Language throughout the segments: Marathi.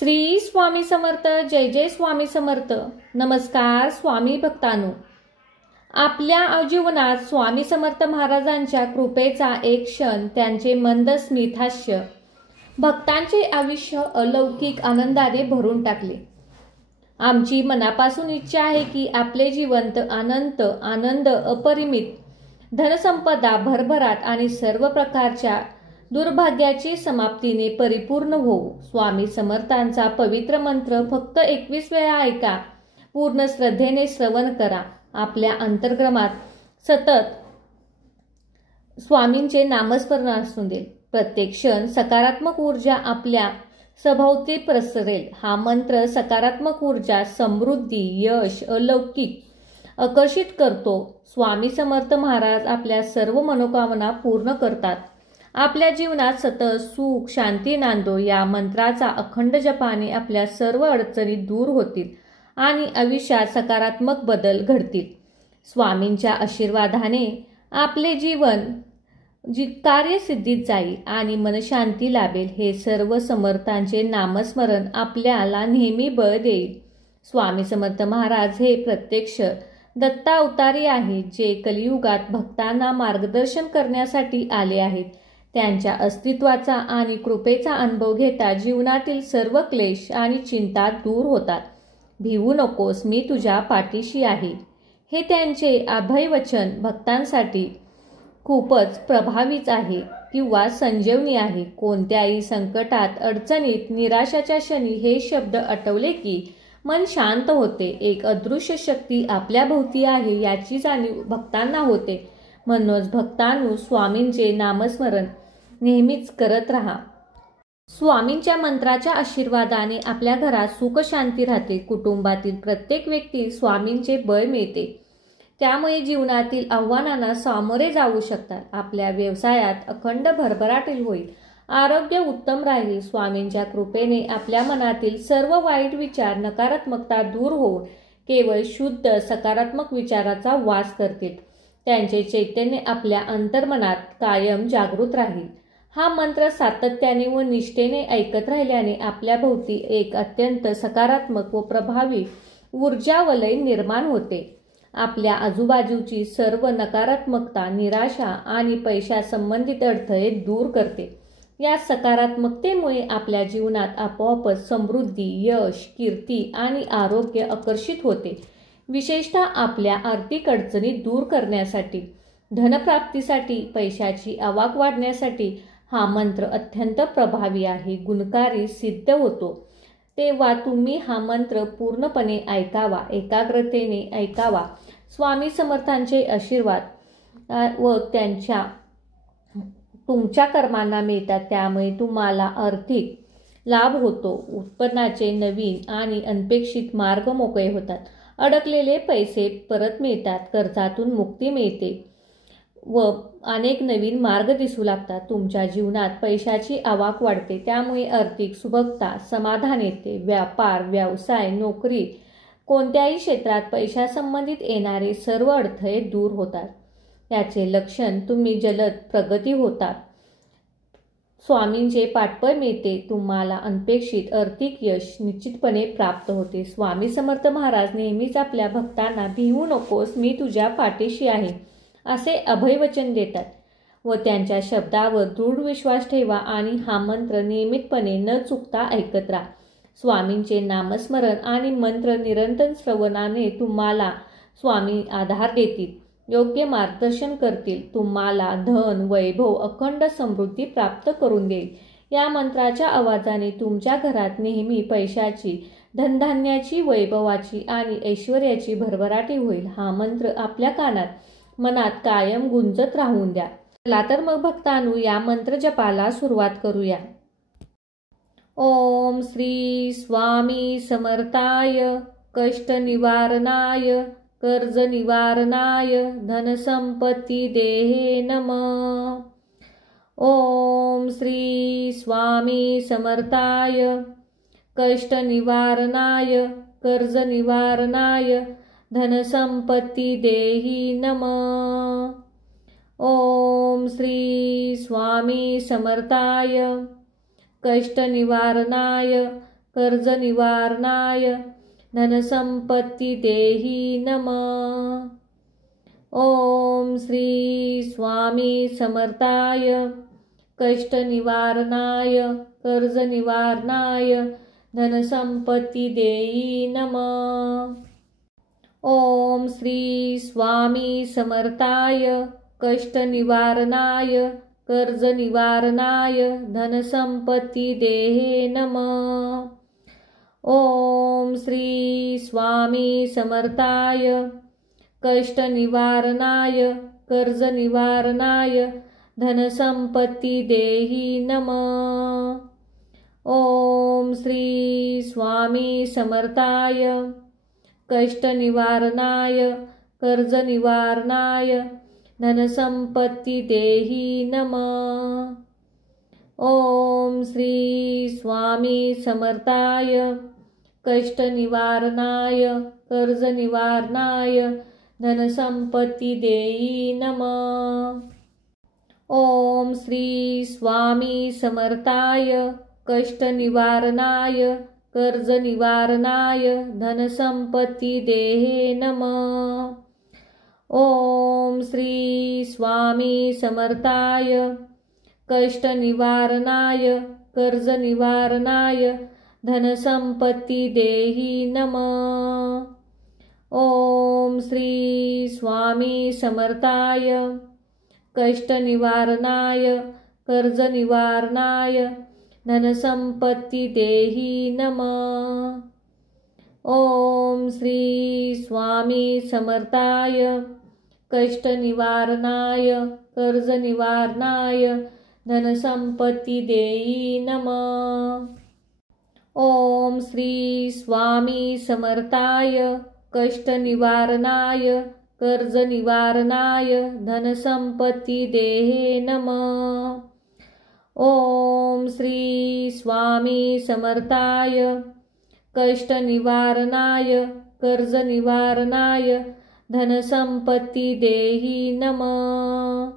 श्री स्वामी समर्थ. जय जय स्वामी समर्थ. नमस्कार स्वामी भक्तांनो. आपल्या जीवनात स्वामी समर्थ महाराजांच्या कृपेचा एक क्षण, त्यांचे मंद स्मितहास्य भक्तांचे आयुष्य अलौकिक आनंदाने भरून टाकले. आमची मनापासून इच्छा आहे की आपले जीवन अनंत आनंद, अपरिमित धनसंपदा, भरभराट आणि सर्व प्रकारच्या दुर्भाग्याची समाप्तीने परिपूर्ण होऊ. स्वामी समर्थांचा पवित्र मंत्र फक्त 21 वेळा ऐका, पूर्ण श्रद्धेने श्रवण करा. आपल्या अंतर्ग्रमात सतत स्वामींचे नामस्मरण असू दे. प्रत्येक क्षण सकारात्मक ऊर्जा आपल्या सभोवती प्रसरेल. हा मंत्र सकारात्मक ऊर्जा, समृद्धी, यश, अलौकिक आकर्षित करतो. स्वामी समर्थ महाराज आपल्या सर्व मनोकामना पूर्ण करतात. आपल्या जीवनात सतत सुख शांती नांदो. या मंत्राचा अखंड जपाने आपल्या सर्व अडचणी दूर होतील आणि आयुष्यात सकारात्मक बदल घडतील. स्वामींच्या आशीर्वादाने आपले जीवन कार्यसिद्धीत जाईल आणि मनशांती लाभेल. हे सर्व समर्थांचे नामस्मरण आपल्याला नेहमी बळ देईल. स्वामी समर्थ महाराज हे प्रत्यक्ष दत्तावतारी आहेत, जे कलियुगात भक्तांना मार्गदर्शन करण्यासाठी आले आहेत. त्यांच्या अस्तित्वाचा आणि कृपेचा अनुभव घेता जीवनातील सर्व क्लेश आणि चिंता दूर होतात. भिवू नकोस, मी तुझ्या पाठीशी आहे. हे त्यांचे अभयवचन भक्तांसाठी खूपच प्रभावीच आहे किंवा संजीवनी आहे. कोणत्याही संकटात, अडचणीत, निराशाच्या क्षणी हे शब्द आठवले की मन शांत होते. एक अदृश्य शक्ती आपल्या भोवती आहे याची जाणीव भक्तांना होते. म्हणूनच भक्तांनो, स्वामींचे नामस्मरण नेहमीच करत राहा. स्वामींच्या मंत्राच्या आशीर्वादाने आपल्या घरात सुख शांती राहते. कुटुंबातील प्रत्येक व्यक्ती स्वामींचे बळ मिळते, त्यामुळे जीवनातील आव्हानांना सामोरे जाऊ शकतात. आपल्या व्यवसायात अखंड भरभराट होईल. आरोग्य उत्तम राहील. स्वामींच्या कृपेने आपल्या मनातील सर्व वाईट विचार, नकारात्मकता दूर होऊन केवळ शुद्ध सकारात्मक विचाराचा वास करतील. त्यांचे चैतन्य आपल्या अंतर्मनात कायम जागृत राहील. हा मंत्र सातत्याने व निष्ठेने ऐकत राहिल्याने आपल्या भोवती एक अत्यंत सकारात्मक व प्रभावी ऊर्जा वलय निर्माण होते. आपल्या आजूबाजूची सर्व नकारात्मकता, निराशा आणि पैशा संबंधित अडथळे दूर करते. या सकारात्मकतेमुळे आपल्या जीवनात आपोआपच समृद्धी, यश, कीर्ती आणि आरोग्य आकर्षित होते. विशेषतः आपल्या आर्थिक अडचणी दूर करण्यासाठी, धनप्राप्तीसाठी, पैशाची आवक वाढण्यासाठी हा मंत्र अत्यंत प्रभावी आहे, गुणकारी सिद्ध होतो. तेव्हा तुम्ही हा मंत्र पूर्णपणे ऐकावा, एकाग्रतेने ऐकावा. स्वामी समर्थांचे आशीर्वाद व त्यांच्या तुमच्या कर्मांना मिळतात, त्यामुळे तुम्हाला आर्थिक लाभ होतो. उत्पन्नाचे नवीन आणि अनपेक्षित मार्ग मोकळे होतात. अडकलेले पैसे परत मिळतात. कर्जातून मुक्ती मिळते व अनेक नवीन मार्ग दिसू लागतात. तुमच्या जीवनात पैशाची आवक वाढते, त्यामुळे आर्थिक सुबकता, समाधान येते. व्यापार, व्यवसाय, नोकरी, कोणत्याही क्षेत्रात पैशासंबंधित येणारे सर्व अडथळे दूर होतात. याचे लक्षण तुम्ही जलद प्रगती होतात. स्वामींचे पाठबळ मिळते. तुम्हाला अनपेक्षित आर्थिक यश निश्चितपणे प्राप्त होते. स्वामी समर्थ महाराज नेहमीच आपल्या भक्तांना भिवू नकोस, मी तुझ्या पाठीशी आहे असे अभयवचन देतात व त्यांच्या शब्दावर दृढ विश्वास ठेवा आणि हा मंत्र नियमितपणे न चुकता ऐकत राहा. स्वामींचे नामस्मरण आणि मंत्र निरंतर श्रवणाने तुम्हाला स्वामी आधार देतील, योग्य मार्गदर्शन करतील, तुम्हाला धन, वैभव, अखंड समृद्धी प्राप्त करून देईल. या मंत्राच्या आवाजाने तुमच्या घरात नेहमी पैशाची, धनधान्याची, वैभवाची आणि ऐश्वर्याची भरभराटी होईल. हा मंत्र आपल्या कानात, मनात कायम गुंजत राहून द्या. चला तर मग भक्तांनो, या मंत्र जपाला सुरुवात करूया. ओम श्री स्वामी समर्थाय कष्ट निवारणाय कर्ज निवारणाय धनसंपत्ती देहे नमः. ओम श्री स्वामी समर्थाय कष्ट निवारणाय कर्ज निवारणाय धनसंपत्ती देहि नमः. ओम श्री स्वामी समर्थाय कष्ट निवारणाय कर्जनिवारणाय धनसंपत्ती देहि नमः। ओम श्री स्वामी समर्थाय कष्टनिवारणाय कर्जनिवारणाय धनसंपत्ती देहि नमः। ओम श्री स्वामी समर्थाय कष्टनिवारणाय कर्जनिवारणाय धनसंपत्ती देहि नमः। ओम श्री स्वामी समर्थाय कष्टनिवारणाय कर्जनिवारणाय धनसंपत्ती देहि नमः। ओम श्री स्वामी समर्थाय कष्टनिवारणाय कर्जनिवारणाय धनसंपत्ती देहि नमः। ओम श्री स्वामी समर्थाय कष्टनिवारणाय कर्जनिवारणाय धनसंपत्ती देहि नमः। ओम श्री स्वामी समर्थाय कष्टनिवारणाय कर्जनिवारणाय धनसंपत्ती देहि नमः। ओम श्री स्वामी समर्थाय कष्टनिवारणाय कर्जनिवारणाय धनसंपत्ती देहि नमः। ओम श्री स्वामी समर्थाय कष्टनिवारणाय कर्जनिवारणाय धनसंपत्ती देहि नमः। ओम श्री स्वामी समर्थाय कष्टनिवारणाय कर्जनिवारणाय धनसंपत्ती देहि नमः। ओम श्री स्वामी समर्थाय कष्टनिवारणाय कर्जनिवारणाय धनसंपत्ती देहि नमः। ओम श्री स्वामी समर्थाय कष्टनिवारणाय कर्जनिवारणाय धनसंपत्ती देहि नमः।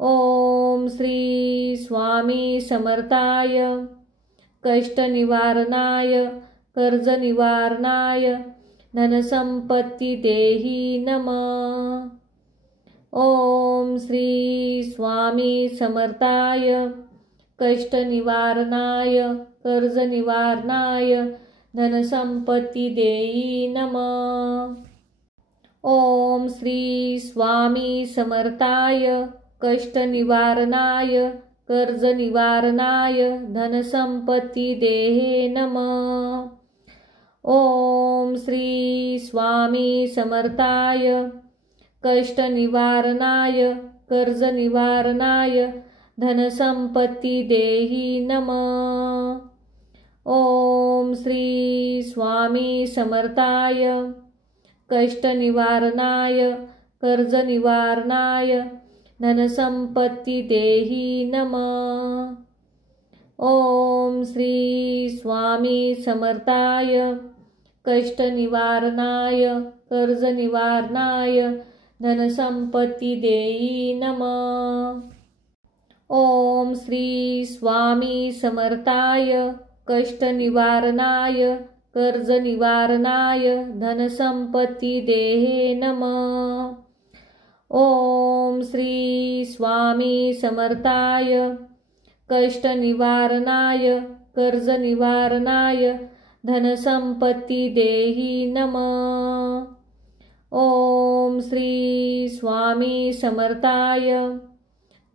ओम श्री स्वामी समर्थाय कष्टनिवारणाय कर्जनिवारणाय धनसंपत्ती देहि नमः। ओम श्री स्वामी समर्थाय कष्टनिवारणाय कर्जनिवारणाय धनसंपत्ती देहि नमः। ओम श्री स्वामी समर्थाय कष्टनिवारणाय कर्जनिवारणाय धनसंपत्ती देहि नमः। ओम श्री स्वामी समर्थाय कष्टनिवारणाय कर्जनिवारणाय धनसंपत्ती देहि नमः। ओम श्री स्वामी समर्थाय कष्टनिवारणाय कर्जनिवारणाय धनसंपत्ती देहि नमः। ओम श्री स्वामी समर्थाय कष्टनिवारणाय कर्जनिवारणाय धनसंपत्ती देहि नमः। ओम श्री स्वामी समर्थाय कष्टनिवारणाय कर्जनिवारणाय धनसंपत्ती देहि नमः। ओम श्री स्वामी समर्थाय कष्टनिवारणाय कर्जनिवारणाय धनसंपत्ती देहि नमः। ओम श्री स्वामी समर्थाय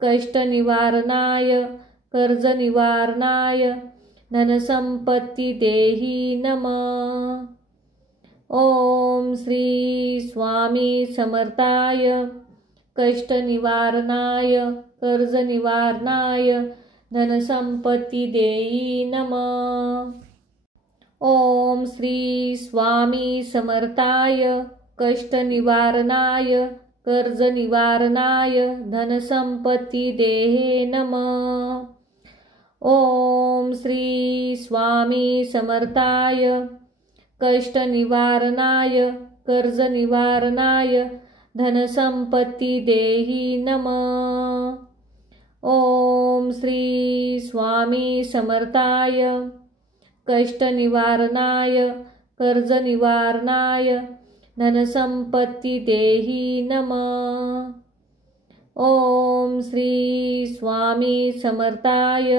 कष्टनिवारणाय कर्जनिवारणाय धनसंपत्ती देहि नमः। ओम श्री स्वामी समर्थाय कष्टनिवारणाय कर्जनिवारणाय धनसंपत्ती देहि नमः। ओम श्री स्वामी समर्थाय कष्टनिवारणाय कर्जनिवारणाय धनसंपत्ती देहि नमः। ओम श्री स्वामी समर्थाय कष्टनिवारणाय कर्जनिवारणाय धनसंपत्ती देहि नमः। ओम श्री स्वामी समर्थाय कष्टनिवारणाय कर्जनिवारणाय धनसंपत्ती देहि नमः। ओम श्री स्वामी समर्थाय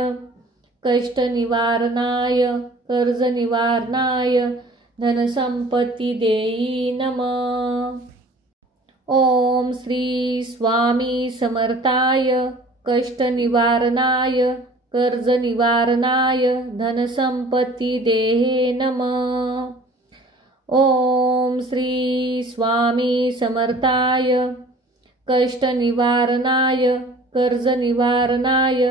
कष्टनिवारणाय कर्जनिवारणाय धनसंपत्ती देहि नमः। ओम श्री स्वामी समर्थाय कष्टनिवारणाय कर्जनिवारणाय धनसंपत्ती देहि नमः। ओम श्री स्वामी समर्थाय कष्टनिवारणाय कर्जनिवारणाय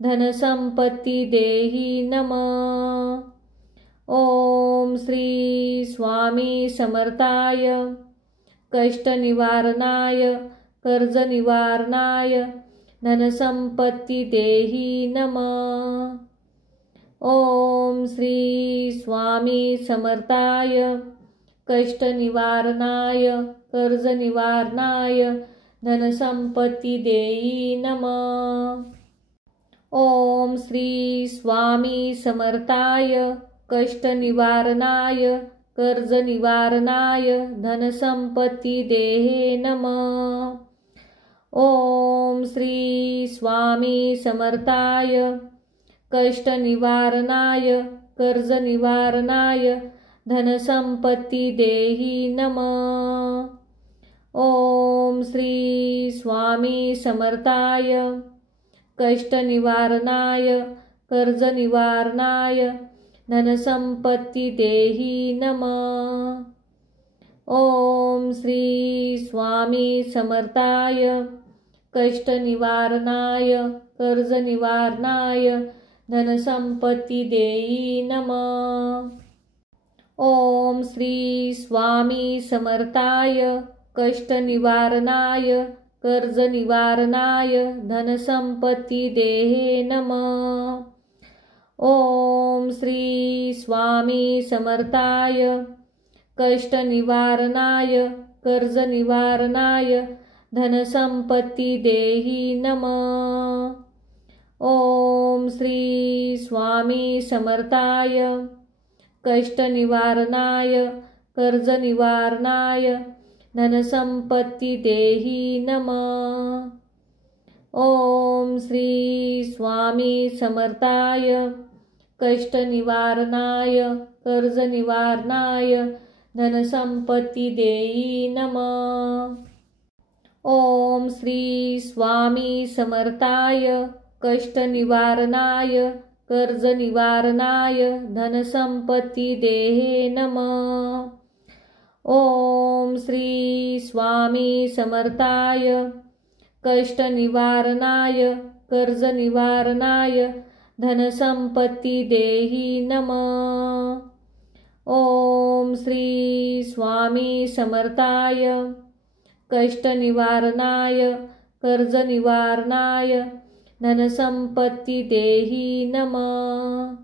धनसंपत्ती देहि नमः। ओम श्री स्वामी समर्थाय कष्टनिवारणाय कर्जनिवारणाय धनसंपत्ती देहि नमः। ओम श्री स्वामी समर्थाय कष्टनिवारणाय कर्जनिवारणाय धनसंपत्ती देहि नमः। ओम श्री स्वामी समर्थाय कष्टनिवारणाय कर्जनिवारणाय धनसंपत्ती देहि नमः। ओम श्री स्वामी समर्थाय कष्टनिवारणाय कर्जनिवारणाय धनसंपत्ती देहि नमः। ओम श्री स्वामी समर्थाय कष्टनिवारणाय कर्जनिवारणाय धनसंपत्ती देहि नमः। ओम श्री स्वामी समर्थाय कष्टनिवारणाय कर्जनिवारणाय धनसंपत्ती देहि नमः। ओम श्री स्वामी समर्थाय कष्टनिवारणाय कर्जनिवारणाय धनसंपत्ती देहि नमः। ओम श्री स्वामी समर्थाय कष्टनिवारणाय कर्जनिवारणाय धनसंपत्ती देहि नमः। ओम श्री स्वामी समर्थाय कष्टनिवारणाय कर्जनिवारणाय धनसंपत्ती देहि नमः। ओम श्री स्वामी समर्थाय कष्टनिवारणाय कर्जनिवारणाय धनसंपत्ती देहि नमः। ओम श्री स्वामी समर्थाय कष्टनिवारणाय कर्जनिवारणाय धनसंपत्ती देहि नमः। ओम श्री स्वामी समर्थाय कष्टनिवारणाय कर्जनिवारणाय धनसंपत्ती देहि नमः। ओम श्री स्वामी समर्थाय कष्टनिवारणाय कर्जनिवारणाय धनसंपत्ती देहि नमः।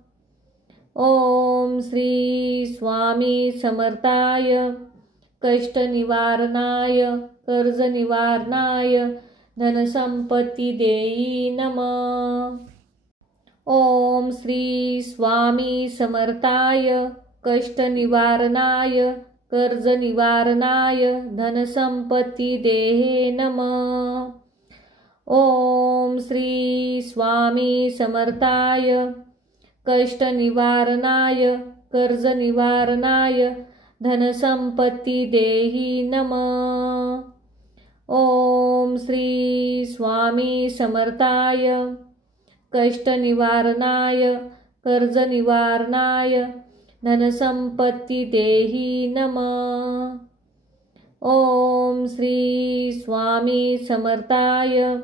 ओम श्री स्वामी समर्थाय कष्टनिवारणाय कर्जनिवारणाय धनसंपत्ती देहि नमः। ओम श्री स्वामी समर्थाय कष्टनिवारणाय कर्जनिवारणाय धनसंपत्ती देहि नमः। ओम श्री स्वामी समर्थाय कष्टनिवारणाय कर्जनिवारणाय धनसंपत्ती देहि नमः। ओम श्री स्वामी समर्थाय कष्टनिवारणाय कर्जनिवारणाय धनसंपत्ती देहि नमः। ओम श्री स्वामी समर्थाय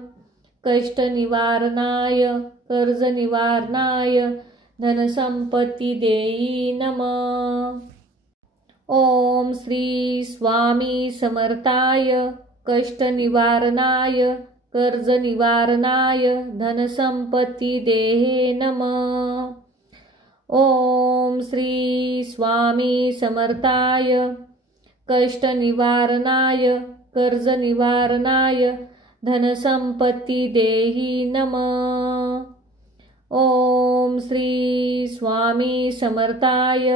कष्टनिवारणाय कर्जनिवारणाय धनसंपत्ती देहि नमः। ओम श्री स्वामी समर्थाय कष्टनिवारणाय कर्जनिवारणाय धनसंपत्ती देहि नमः। ओम श्री स्वामी समर्थाय कष्टनिवारणाय कर्जनिवारणाय धनसंपत्ती देहि नमः। ओम श्री स्वामी समर्थाय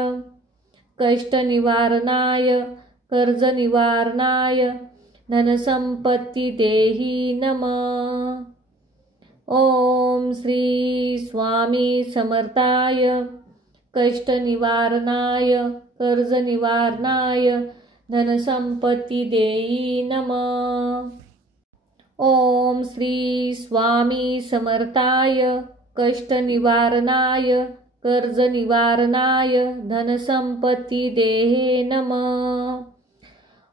कष्टनिवारणाय कर्जनिवारणाय धनसंपत्ती देहि नमः। ओम श्री स्वामी समर्थाय कष्टनिवारणाय कर्जनिवारणाय धनसंपत्ती देहि नमः। ओम श्री स्वामी समर्थाय कष्टनिवारणाय कर्जनिवारणाय धनसंपत्ती देहि नमः।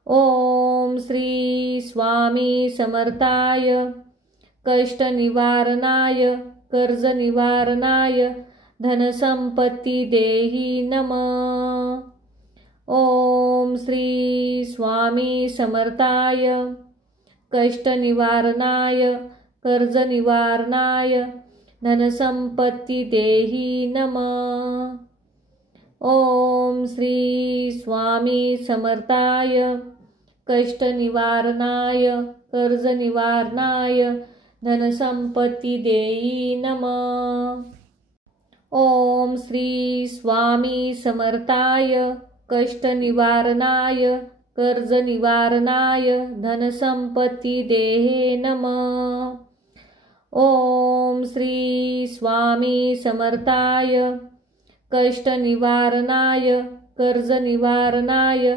ओम श्री स्वामी समर्थाय कष्टनिवारणाय कर्जनिवारणाय धनसंपत्ती देहि नमः। ओम श्री स्वामी समर्थाय कष्टनिवारणाय कर्जनिवारणाय धनसंपत्ती देहि नमः। ओम श्री स्वामी समर्थाय कष्टनिवारणाय कर्जनिवारणाय धनसंपत्ती देहि नमः। ओम श्री स्वामी समर्थाय कष्टनिवारणाय कर्जनिवारणाय धनसंपत्ती देहि नमः। ओम श्री स्वामी समर्थाय कष्टनिवारणाय कर्जनिवारणाय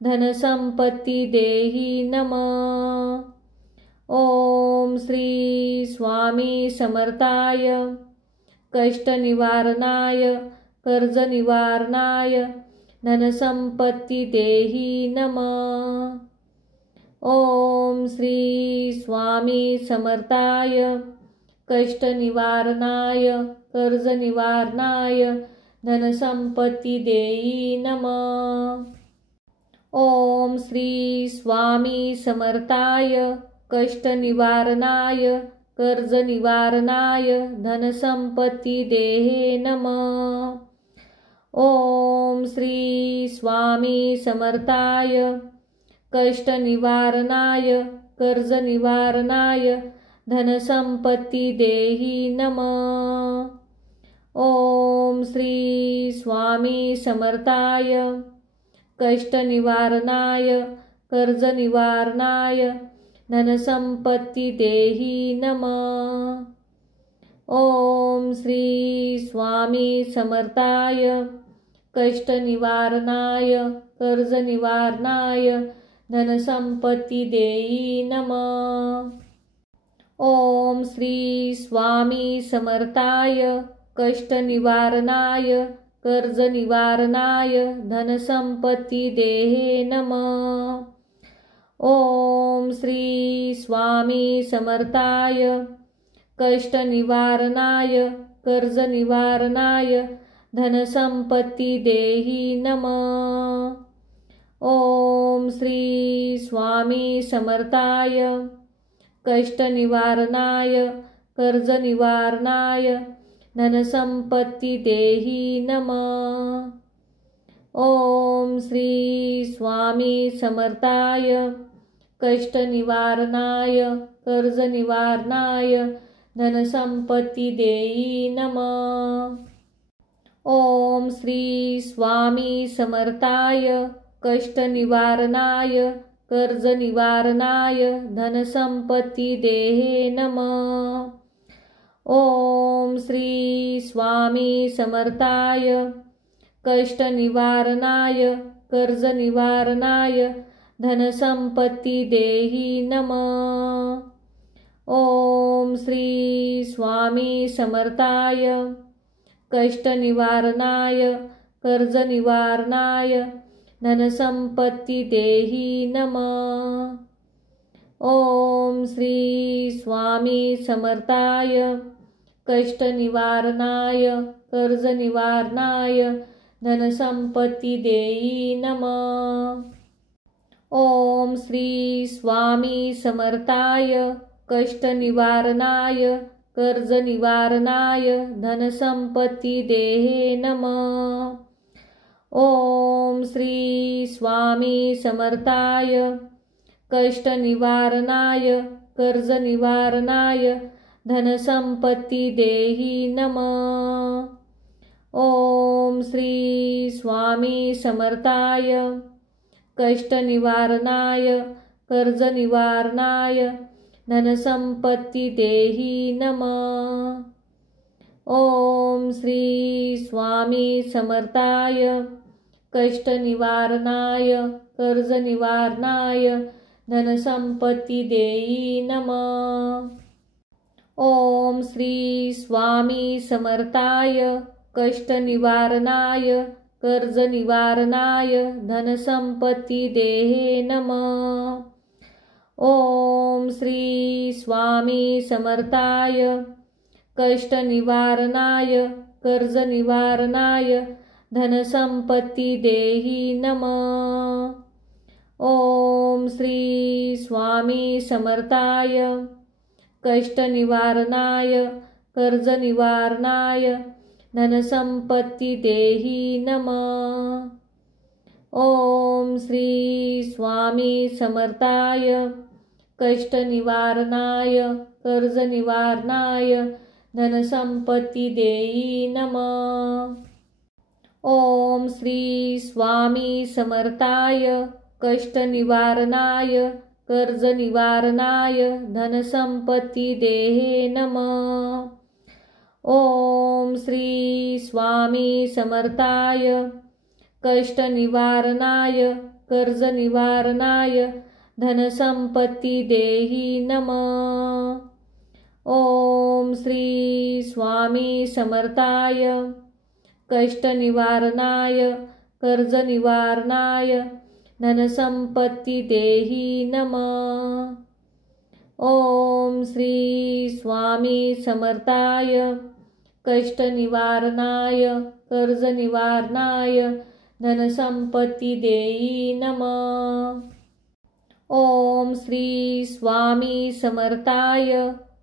धनसंपत्ती देहि नमः। ओम श्री स्वामी समर्थाय कष्टनिवारणाय कर्जनिवारणाय धनसंपत्ती देहि नमः। ओम श्री स्वामी समर्थाय कष्टनिवारणाय कर्जनिवारणाय धनसंपत्ती देहि नमः। ओम श्री स्वामी समर्थाय कष्टनिवारणाय कर्जनिवारणाय धनसंपत्ती देहि नमः। ओम श्री स्वामी समर्थाय कष्टनिवारणाय कर्जनिवारणाय धनसंपत्ती देहि नमः। ओम श्री स्वामी समर्थाय कष्टनिवारणाय कर्जनिवारणाय धनसंपत्ती देहि नमः। ओम श्री स्वामी समर्थाय कष्टनिवारणाय कर्जनिवारणाय धनसंपत्ती देहि नमः। ओम श्री स्वामी समर्थाय कष्टनिवारणाय कर्जनिवारणाय धनसंपत्ती देहि नमः। ओम श्री स्वामी समर्थाय कष्टनिवारणाय कर्जनिवारणाय धनसंपत्ती देहि नमः। ओम श्री स्वामी समर्थाय कष्टनिवारणाय कर्जनिवारणाय धनसंपत्ती देहि नमः। ओम श्री स्वामी समर्थाय कष्टनिवारणाय कर्जनिवारणाय धनसंपत्ती देहि नमः। ओम श्री स्वामी समर्थाय कष्टनिवारणाय कर्जनिवारणाय धनसंपत्ती देहि नमः। ओम श्री स्वामी समर्थाय कष्टनिवारणाय कर्जनिवारणाय धनसंपत्ती देहि नमः। ओम श्री स्वामी समर्थाय कष्टनिवारणाय कर्जनिवारणाय धनसंपत्ती देहि नमः। ओम श्री स्वामी समर्थाय कष्टनिवारणाय कर्जनिवारणाय धनसंपत्ती देहि नमः। ओम श्री स्वामी समर्थाय कष्टनिवारणाय कर्जनिवारणाय धनसंपत्ती देहि नमः। ओम श्री स्वामी समर्थाय कष्टनिवारणाय कर्जनिवारणाय धनसंपत्ती देहि नमः। ओम श्री स्वामी समर्थाय कष्टनिवारणाय कर्जनिवारणाय धनसंपत्ती देहि नमः। ओम श्री स्वामी समर्थाय कष्टनिवारणाय कर्जनिवारणाय धनसंपत्ती देहि नमः। ओम श्री स्वामी समर्थाय कष्टनिवारणाय कर्जनिवारणाय धनसंपत्ती देहि नमः। ओम श्री स्वामी समर्थाय कष्टनिवारणाय कर्जनिवारणाय धनसंपत्ती देहि नमः। ओम श्री स्वामी समर्थाय कष्टनिवारणाय कर्जनिवारणाय धनसंपत्ती देहि नमः। ओम श्री स्वामी समर्थाय कष्टनिवारणाय कर्जनिवारणाय धनसंपत्ती देहि नमः। ओम श्री स्वामी समर्थाय कष्टनिवारणाय कर्जनिवारणाय धनसंपत्ती देहि नमः। ओम श्री स्वामी समर्थाय कष्टनिवारणाय कर्जनिवारणाय धनसंपत्ती देहि नमः। ओम श्री स्वामी समर्थाय कष्टनिवारणाय कर्जनिवारणाय धनसंपत्ती देहि नमः। ओम श्री स्वामी समर्थाय कष्टनिवारणाय कर्जनिवारणाय धनसंपत्ती देहि नमः। ओम श्री स्वामी समर्थाय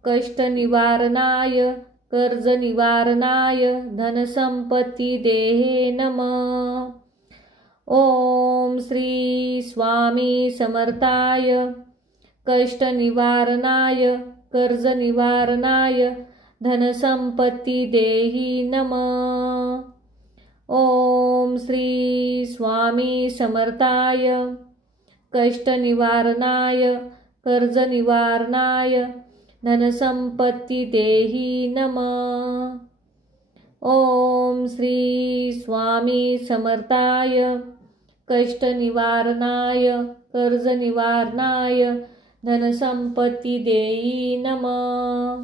कष्टनिवारणाय कर्जनिवारणाय धनसंपत्ती देहि नमः। ओम श्री स्वामी समर्थाय कष्टनिवारणाय कर्जनिवारणाय धनसंपत्ती देहि नमः। ओम श्री स्वामी समर्थाय कष्टनिवारणाय कर्जनिवारणाय धनसंपत्ती देहि नमः। ओम श्री स्वामी समर्थाय कष्टनिवारणाय कर्जनिवारणाय धनसंपत्ती देहि नमः।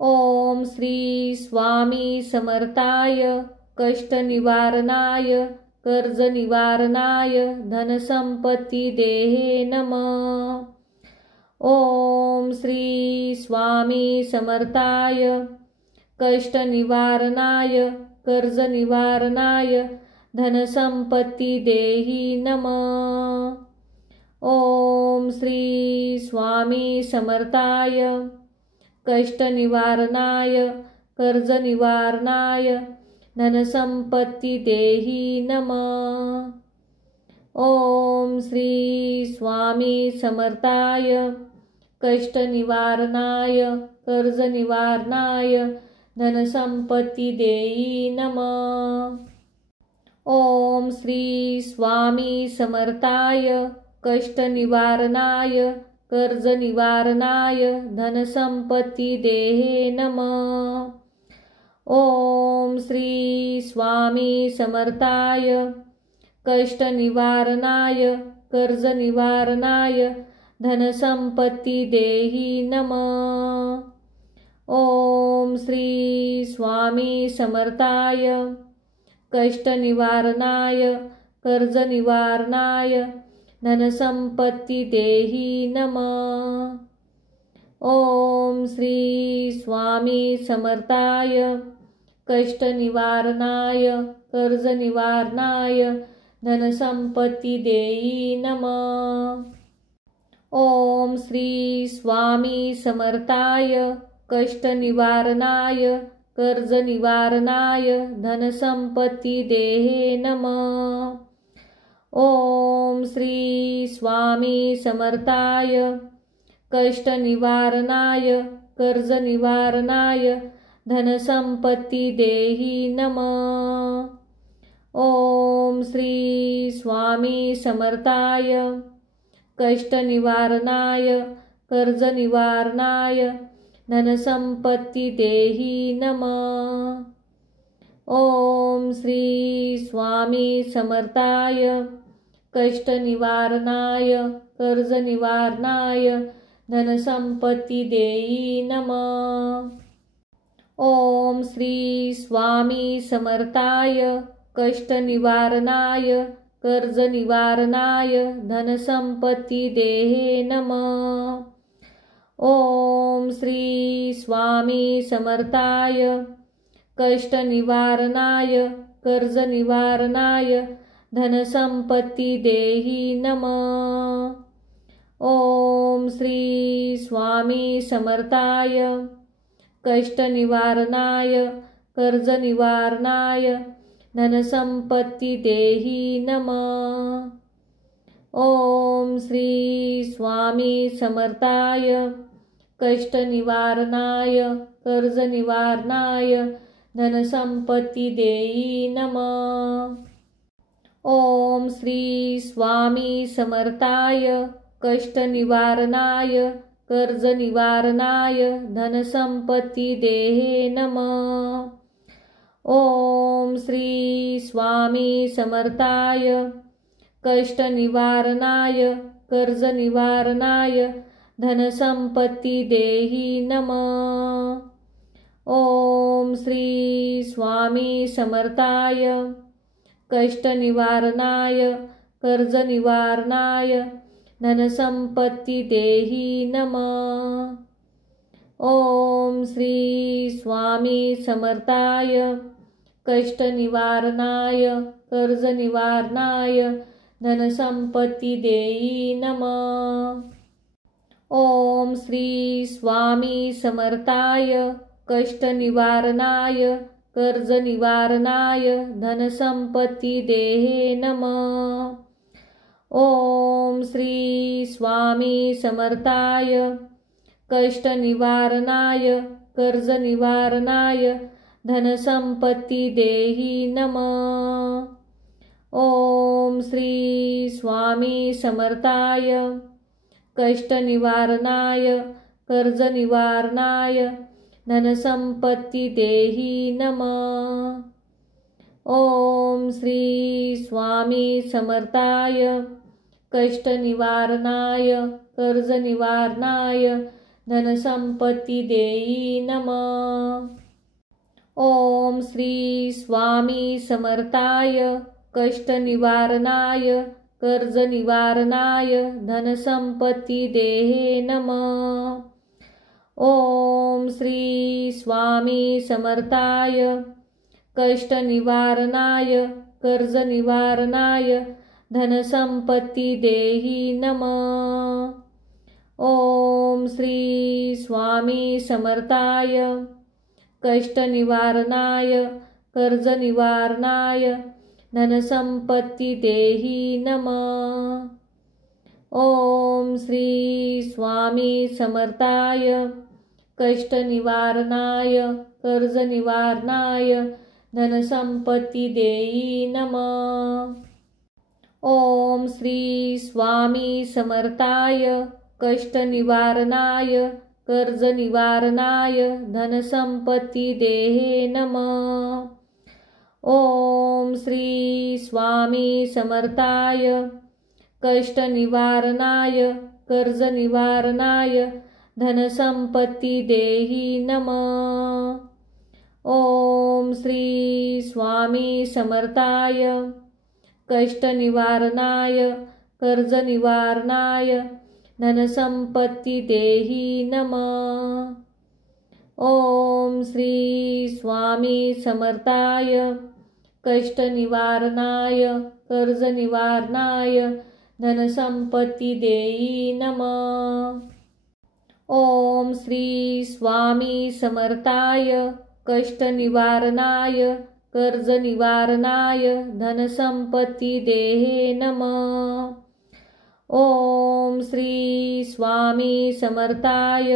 ओम श्री स्वामी समर्थाय कष्टनिवारणाय कर्जनिवारणाय धनसंपत्ती देहि नमः। ओम श्री स्वामी समर्थाय कष्टनिवारणाय कर्जनिवारणाय धनसंपत्ती देहि नमः। ओम श्री स्वामी समर्थाय कष्टनिवारणाय कर्जनिवारणाय धनसंपत्ती देहि नमः। ओम श्री स्वामी समर्थाय कष्टनिवारणाय कर्जनिवारणाय धनसंपत्ती देहि नमः। ओम श्री स्वामी समर्थाय कष्टनिवारणाय कर्जनिवारणाय धनसंपत्ती देहि नमः। ओम श्री स्वामी समर्थाय कष्टनिवारणाय कर्जनिवारणाय धनसंपत्ती देहि नमः। ओम श्री स्वामी समर्थाय कष्टनिवारणाय कर्जनिवारणाय धनसंपत्ती देहि नमः। ओम श्री स्वामी समर्थाय कष्टनिवारणाय कर्जनिवारणाय धनसंपत्ती देहि नमः। ओम श्री स्वामी समर्थाय कष्टनिवारणाय कर्जनिवारणाय धनसंपत्ती देहि नमः। ओम श्री स्वामी समर्थाय कष्टनिवारणाय कर्जनिवारणाय धनसंपत्ती देहि नमः। ओम श्री स्वामी समर्थाय कष्टनिवारणाय कर्जनिवारणाय धनसंपत्ती देहि नमः। ओम श्री स्वामी समर्थाय कष्टनिवारणाय कर्जनिवारणाय धनसंपत्ती देहि नमः। ओम श्री स्वामी समर्थाय कष्टनिवारणाय कर्जनिवारणाय धनसंपत्ती देहि नमः। ओम श्री स्वामी समर्थाय कष्टनिवारणाय कर्जनिवारणाय धनसंपत्ती देहि नमः। ओम श्री स्वामी समर्थाय कष्टनिवारणाय कर्जनिवारणाय धनसंपत्ती देहि नमः। ओम श्री स्वामी समर्थाय कष्टनिवारणाय कर्जनिवारणाय धनसंपत्ती देहि नमः। ओम श्री स्वामी समर्थाय कष्टनिवारणाय कर्जनिवारणाय धनसंपत्ती देहि नमः। ओम श्री स्वामी समर्थाय कष्टनिवारणाय कर्जनिवारणाय धनसंपत्ती देहि नमः। ओम श्री स्वामी समर्थाय कष्टनिवारणाय कर्जनिवारणाय धनसंपत्ती देहि नमः। ओम श्री स्वामी समर्थाय कष्टनिवारणाय कर्जनिवारणाय धनसंपत्ती देहि नमः। ओम श्री स्वामी समर्थाय कष्टनिवारणाय कर्जनिवारणाय धनसंपत्ती देहि नमः। ओम श्री स्वामी समर्थाय कष्टनिवारणाय कर्जनिवारणाय धनसंपत्ती देहि नमः। ओम श्री स्वामी समर्थाय कष्टनिवारणाय कर्जनिवारणाय धनसंपत्ती देहि नमः। ओम श्री स्वामी समर्थाय कष्टनिवारणाय कर्जनिवारणाय धनसंपत्ती देहि नमः। ओम श्री स्वामी समर्थाय कष्टनिवारणाय कर्जनिवारणाय धनसंपत्ती देहि नमः। ओम श्री स्वामी समर्थाय कष्टनिवारणाय कर्जनिवारणाय धनसंपत्ती देहि नमः। ओम श्री स्वामी समर्थाय कष्टनिवारणाय कर्जनिवारणाय धनसंपत्ती देहि नमः। ओम श्री स्वामी समर्थाय कष्टनिवारणाय कर्जनिवारणाय धनसंपत्ती देहि नमः। ओम श्री स्वामी समर्थाय कष्टनिवारणाय कर्जनिवारणाय धनसंपत्ती देहि नमः। ओम श्री स्वामी समर्थाय कष्टनिवारणाय कर्जनिवारणाय धनसंपत्ती देहि नमः। ओम श्री स्वामी समर्थाय कष्टनिवारणाय कर्जनिवारणाय धनसंपत्ती देहि नमः। ओम श्री स्वामी समर्थाय कष्टनिवारणाय कर्जनिवारणाय धनसंपत्ती देहि नमः। ओम श्री स्वामी समर्थाय कष्टनिवारणाय कर्जनिवारणाय धनसंपत्ती देहि नमः। ओम श्री स्वामी समर्थाय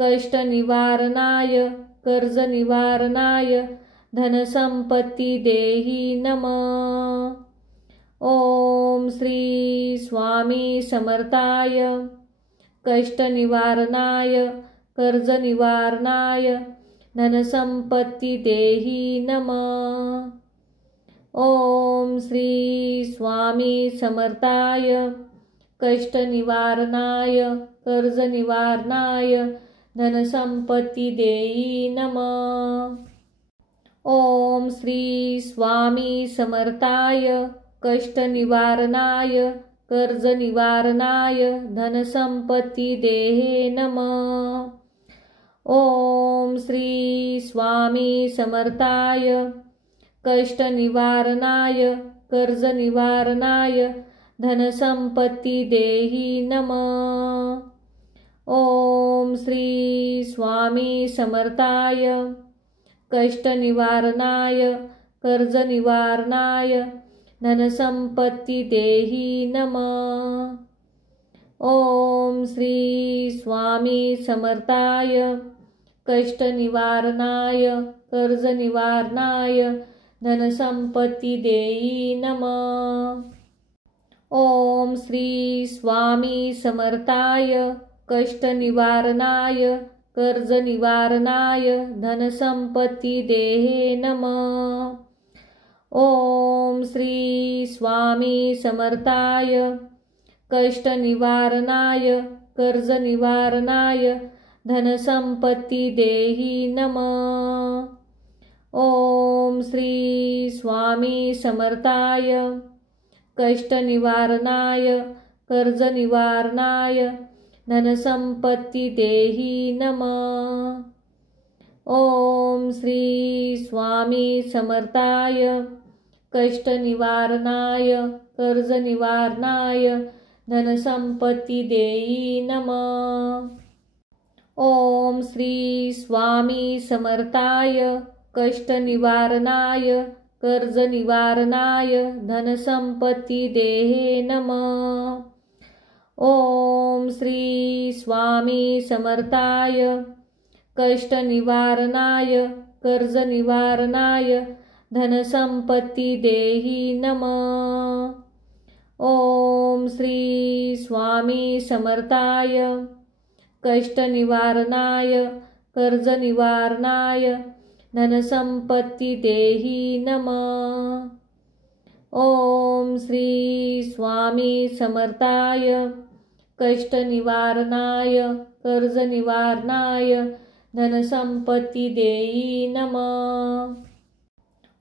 कष्टनिवारणाय कर्जनिवारणाय धनसंपत्ती देहि नमः। ओम श्री स्वामी समर्थाय कष्टनिवारणाय कर्जनिवारणाय धनसंपत्ती देहि नमः। ओम श्री स्वामी समर्थाय कष्टनिवारणाय कर्जनिवारणाय धनसंपत्ती देहि नमः। ओम श्री स्वामी समर्थाय कष्टनिवारणाय कर्जनिवारणाय धनसंपत्ती देहि नमः। ओम श्री स्वामी समर्थाय कष्टनिवारणाय कर्जनिवारणाय धनसंपत्ती देहि नमः। ओम श्री स्वामी समर्थाय कष्टनिवारणाय कर्जनिवारणाय धनसंपत्ती देहि नमः। ओम श्री स्वामी समर्थाय कष्टनिवारणाय कर्जनिवारणाय धनसंपत्ती देहि नमः। ओम श्री स्वामी समर्थाय कष्टनिवारणाय कर्जनिवारणाय धनसंपत्ती देहि नमः। ओम श्री स्वामी समर्थाय कष्टनिवारणाय कर्जनिवारणाय धनसंपत्ती देहि नमः। ओम श्री स्वामी समर्थाय कष्टनिवारणाय कर्जनिवारणाय धनसंपत्ती देहि नमः। ओम श्री स्वामी समर्थाय कष्टनिवारणाय कर्जनिवारणाय धनसंपत्ती देहि नमः। ओम श्री स्वामी समर्थाय कष्टनिवारणाय कर्जनिवारणाय धनसंपत्ती देहि नमः। ओम श्री स्वामी समर्थाय कष्टनिवारणाय कर्जनिवारणाय धनसंपत्ती देहि नमः। ओम श्री स्वामी समर्थाय कष्टनिवारणाय कर्जनिवारणाय धनसंपत्ती देहि नमः। ओम श्री स्वामी समर्थाय कष्टनिवारणाय कर्जनिवारणाय धनसंपत्ती देहि नमः।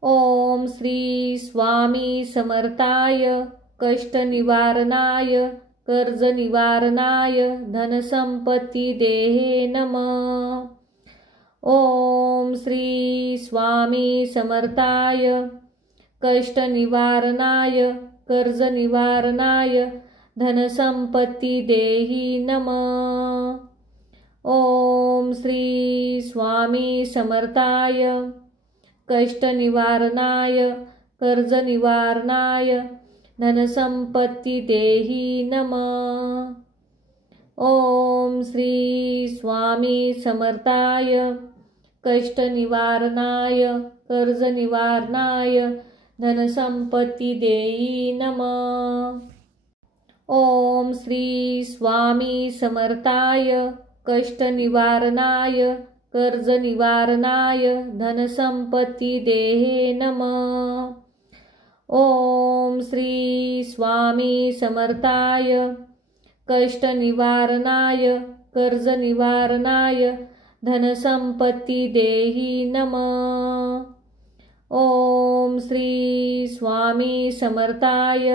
ओम श्री स्वामी समर्थाय कष्टनिवारणाय कर्जनिवारणाय धनसंपत्ती देहि नमः। ओम श्री स्वामी समर्थाय कष्टनिवारणाय कर्जनिवारणाय धनसंपत्ती देहि नमः। ओम श्री स्वामी समर्थाय कष्टनिवारणाय कर्जनिवारणाय धनसंपत्ती देहि नमः। ओम श्री स्वामी समर्थाय कष्टनिवारणाय कर्जनिवारणाय धनसंपत्ती देहि नमः। ओम श्री स्वामी समर्थाय कष्टनिवारणाय कर्जनिवारणाय धनसंपत्ती देहि नमः। ओम श्री स्वामी समर्थाय कष्टनिवारणाय कर्जनिवारणाय धनसंपत्ती देहि नमः। ओम श्री स्वामी समर्थाय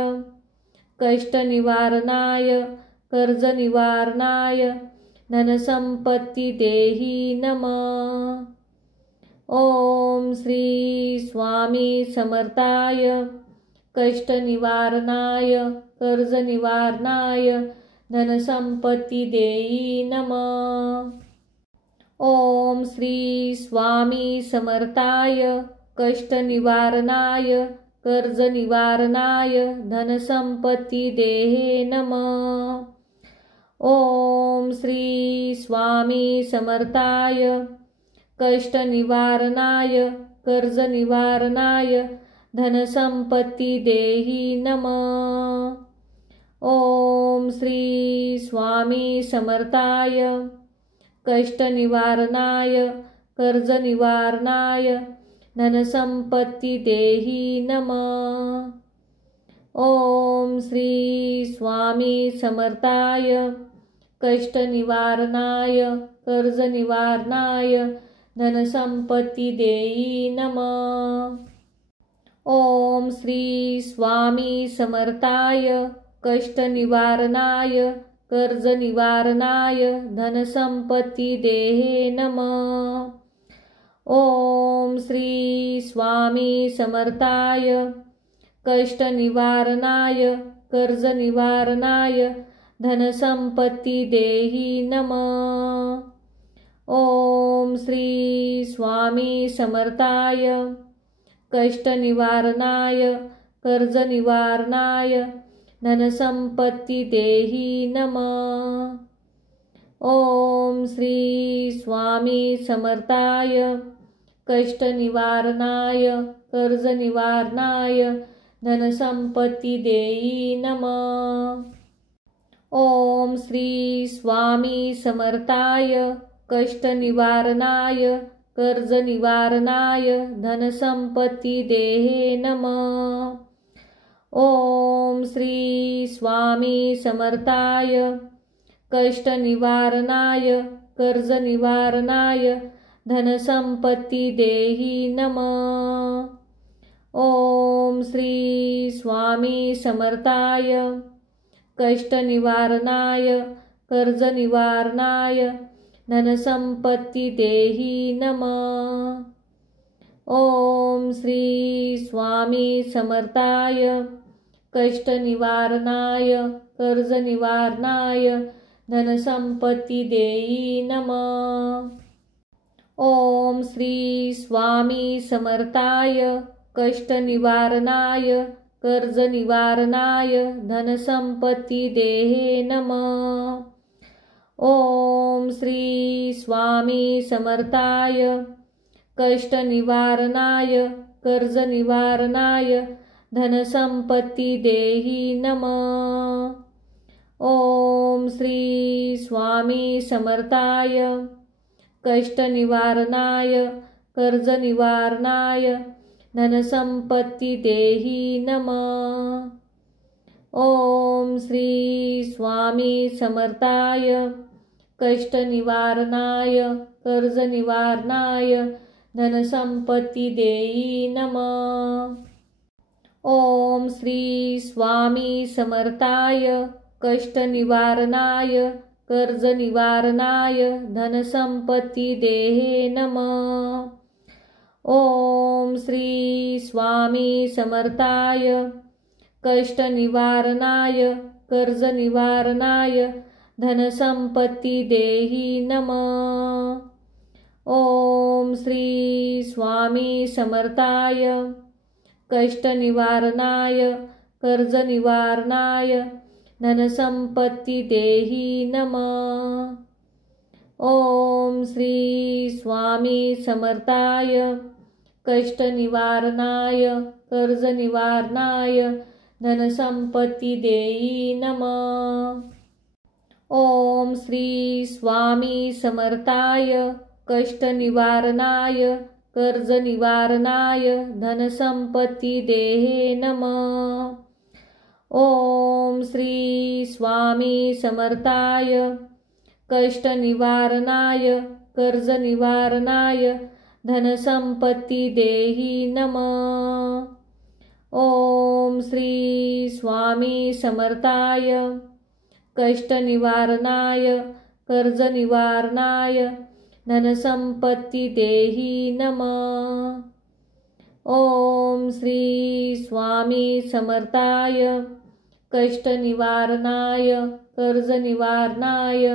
कष्टनिवारणाय कर्जनिवारणाय धनसंपत्ती देहि नमः। ओम श्री स्वामी समर्थाय कष्टनिवारणाय कर्जनिवारणाय धनसंपत्ती देहि नमः। ओम श्री स्वामी समर्थाय कष्टनिवारणाय कर्जनिवारणाय धनसंपत्ती देहि नमः। ओम श्री स्वामी समर्थाय कष्ट निवारणाय कर्ज निवारणाय धनसंपत्ती देहि नमः। ओम श्री स्वामी समर्थाय कष्ट निवारणाय कर्ज निवारणाय धनसंपत्ती देहि नमः। ओम श्री स्वामी समर्थाय कष्ट निवारणाय कर्ज निवारणाय धनसंपत्ती देहि नमः। ओम श्री स्वामी समर्थाय कष्ट निवारणाय कर्ज निवारणाय धनसंपत्ती देहि नमः। ओम श्री स्वामी समर्थाय कष्ट निवारणाय कर्ज निवारणाय धनसंपत्ती देहि नमः। ओम श्री स्वामी समर्थाय कष्ट निवारणाय कर्ज निवारणाय धनसंपत्ती देहि नमः। ओम श्री स्वामी समर्थाय कष्ट निवारणाय कर्ज निवारणाय धनसंपत्ती देहि नमः। ओम श्री स्वामी समर्थाय कष्ट निवारणाय कर्ज निवारणाय धनसंपत्ती देहि नमः। ओम श्री स्वामी समर्थाय कष्ट निवारणाय कर्ज निवारणाय धनसंपत्ती देहि नमः। ओम श्री स्वामी समर्थाय कष्ट निवारणाय कर्ज निवारणाय धनसंपत्ती देहि नमः। ओम श्री स्वामी समर्थाय कष्ट निवारणाय कर्ज निवारणाय धनसंपत्ती देहि नमः। ओम श्री स्वामी समर्थाय कष्ट निवारणाय कर्ज निवारणाय धनसंपत्ती देहि नमः। ओम श्री स्वामी समर्थाय कष्ट निवारणाय कर्ज निवारणाय धनसंपत्ती देहि नमः। ओम श्री स्वामी समर्थाय कष्ट निवारणाय कर्ज निवारणाय धनसंपत्ती देहि नमः। ओम श्री स्वामी समर्थाय कष्ट निवारणाय कर्ज निवारणाय धनसंपत्ती देहि नमः। ओम श्री स्वामी समर्थाय कष्ट निवारणाय कर्ज निवारणाय धनसंपत्ती देहि नमः। ओम श्री स्वामी समर्थाय कष्ट निवारणाय कर्ज निवारणाय धनसंपत्ती देहि नमः। ओम श्री स्वामी समर्थाय कष्ट निवारणाय कर्ज निवारणाय धनसंपत्ती देहि नमः। ओम श्री स्वामी समर्थाय कष्ट निवारणाय कर्ज निवारणाय धनसंपत्ती देहि नमः। ओम श्री स्वामी समर्थाय कष्ट निवारणाय कर्ज निवारणाय धनसंपत्ती देहि नमः। ओम श्री स्वामी समर्थाय कष्ट निवारणाय कर्ज निवारणाय धनसंपत्ती देहि नमः। ओम श्री स्वामी समर्थाय कष्ट निवारणाय कर्ज निवारणाय धनसंपत्ती देहि नमः। ओम श्री स्वामी समर्थाय कष्ट निवारणाय कर्ज निवारणाय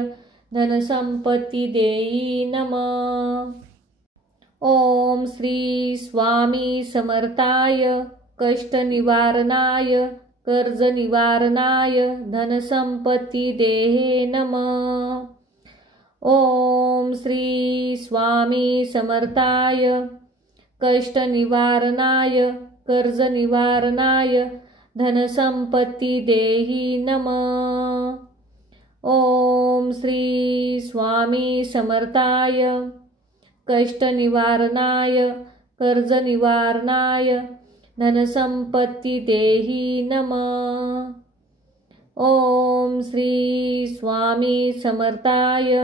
धनसंपत्ती देहि नमः। ओम श्री स्वामी समर्थाय कष्ट निवारणाय कर्ज निवारणाय धनसंपत्ती देहे नमः। ओम श्री स्वामी समर्थाय कष्ट निवारणाय कर्ज निवारणाय धनसंपत्ती देहि नमः। ओम श्री स्वामी समर्थाय कष्ट निवारणाय कर्ज निवारणाय धनसंपत्ती देहि नमः। ओम श्री स्वामी समर्थाय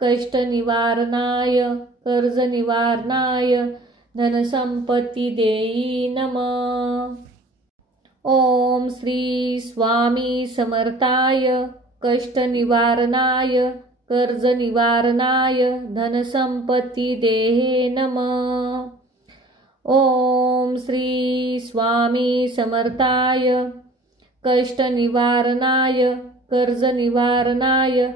कष्ट निवारणाय कर्ज निवारणाय धनसंपत्ती देहि नमः। ओम श्री स्वामी समर्थाय कष्ट निवारणाय कर्ज निवारणाय धनसंपत्ती देहे नमः। ओम श्री स्वामी समर्थाय कष्ट निवारणाय कर्ज निवारणाय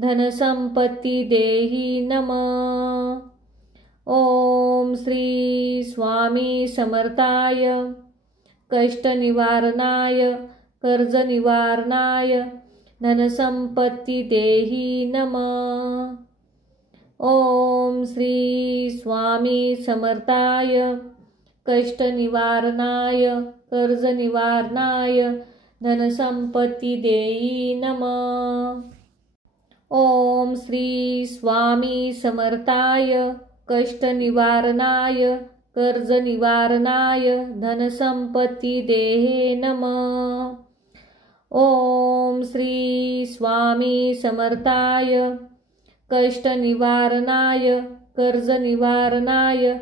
धनसंपत्ती देहि नमः। ओम श्री स्वामी समर्थाय कष्ट निवारणाय कर्ज निवारणाय धनसंपत्ती देहि नमः। ओम श्री स्वामी समर्थाय कष्ट निवारणाय कर्ज निवारणाय धनसंपत्ती देहि नमः। ओम श्री स्वामी समर्थाय कष्ट निवारणाय कर्ज निवारणाय धनसंपत्ती देहे नमः। ओम श्री स्वामी समर्थाय कष्ट निवारणाय कर्ज निवारणाय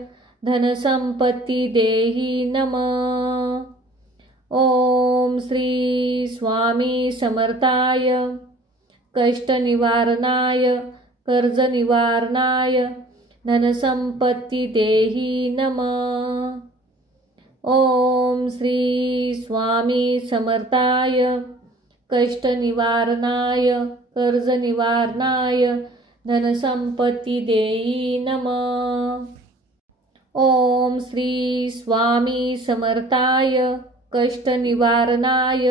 धनसंपत्ती देहि नमः। ओम श्री स्वामी समर्थाय कष्ट निवारणाय कर्ज निवारणाय धनसंपत्ती देहि नमः। ओम श्री स्वामी समर्थाय कष्ट निवारणाय कर्ज निवारणाय धनसंपत्ती देहि नमः। ओम श्री स्वामी समर्थाय कष्ट निवारणाय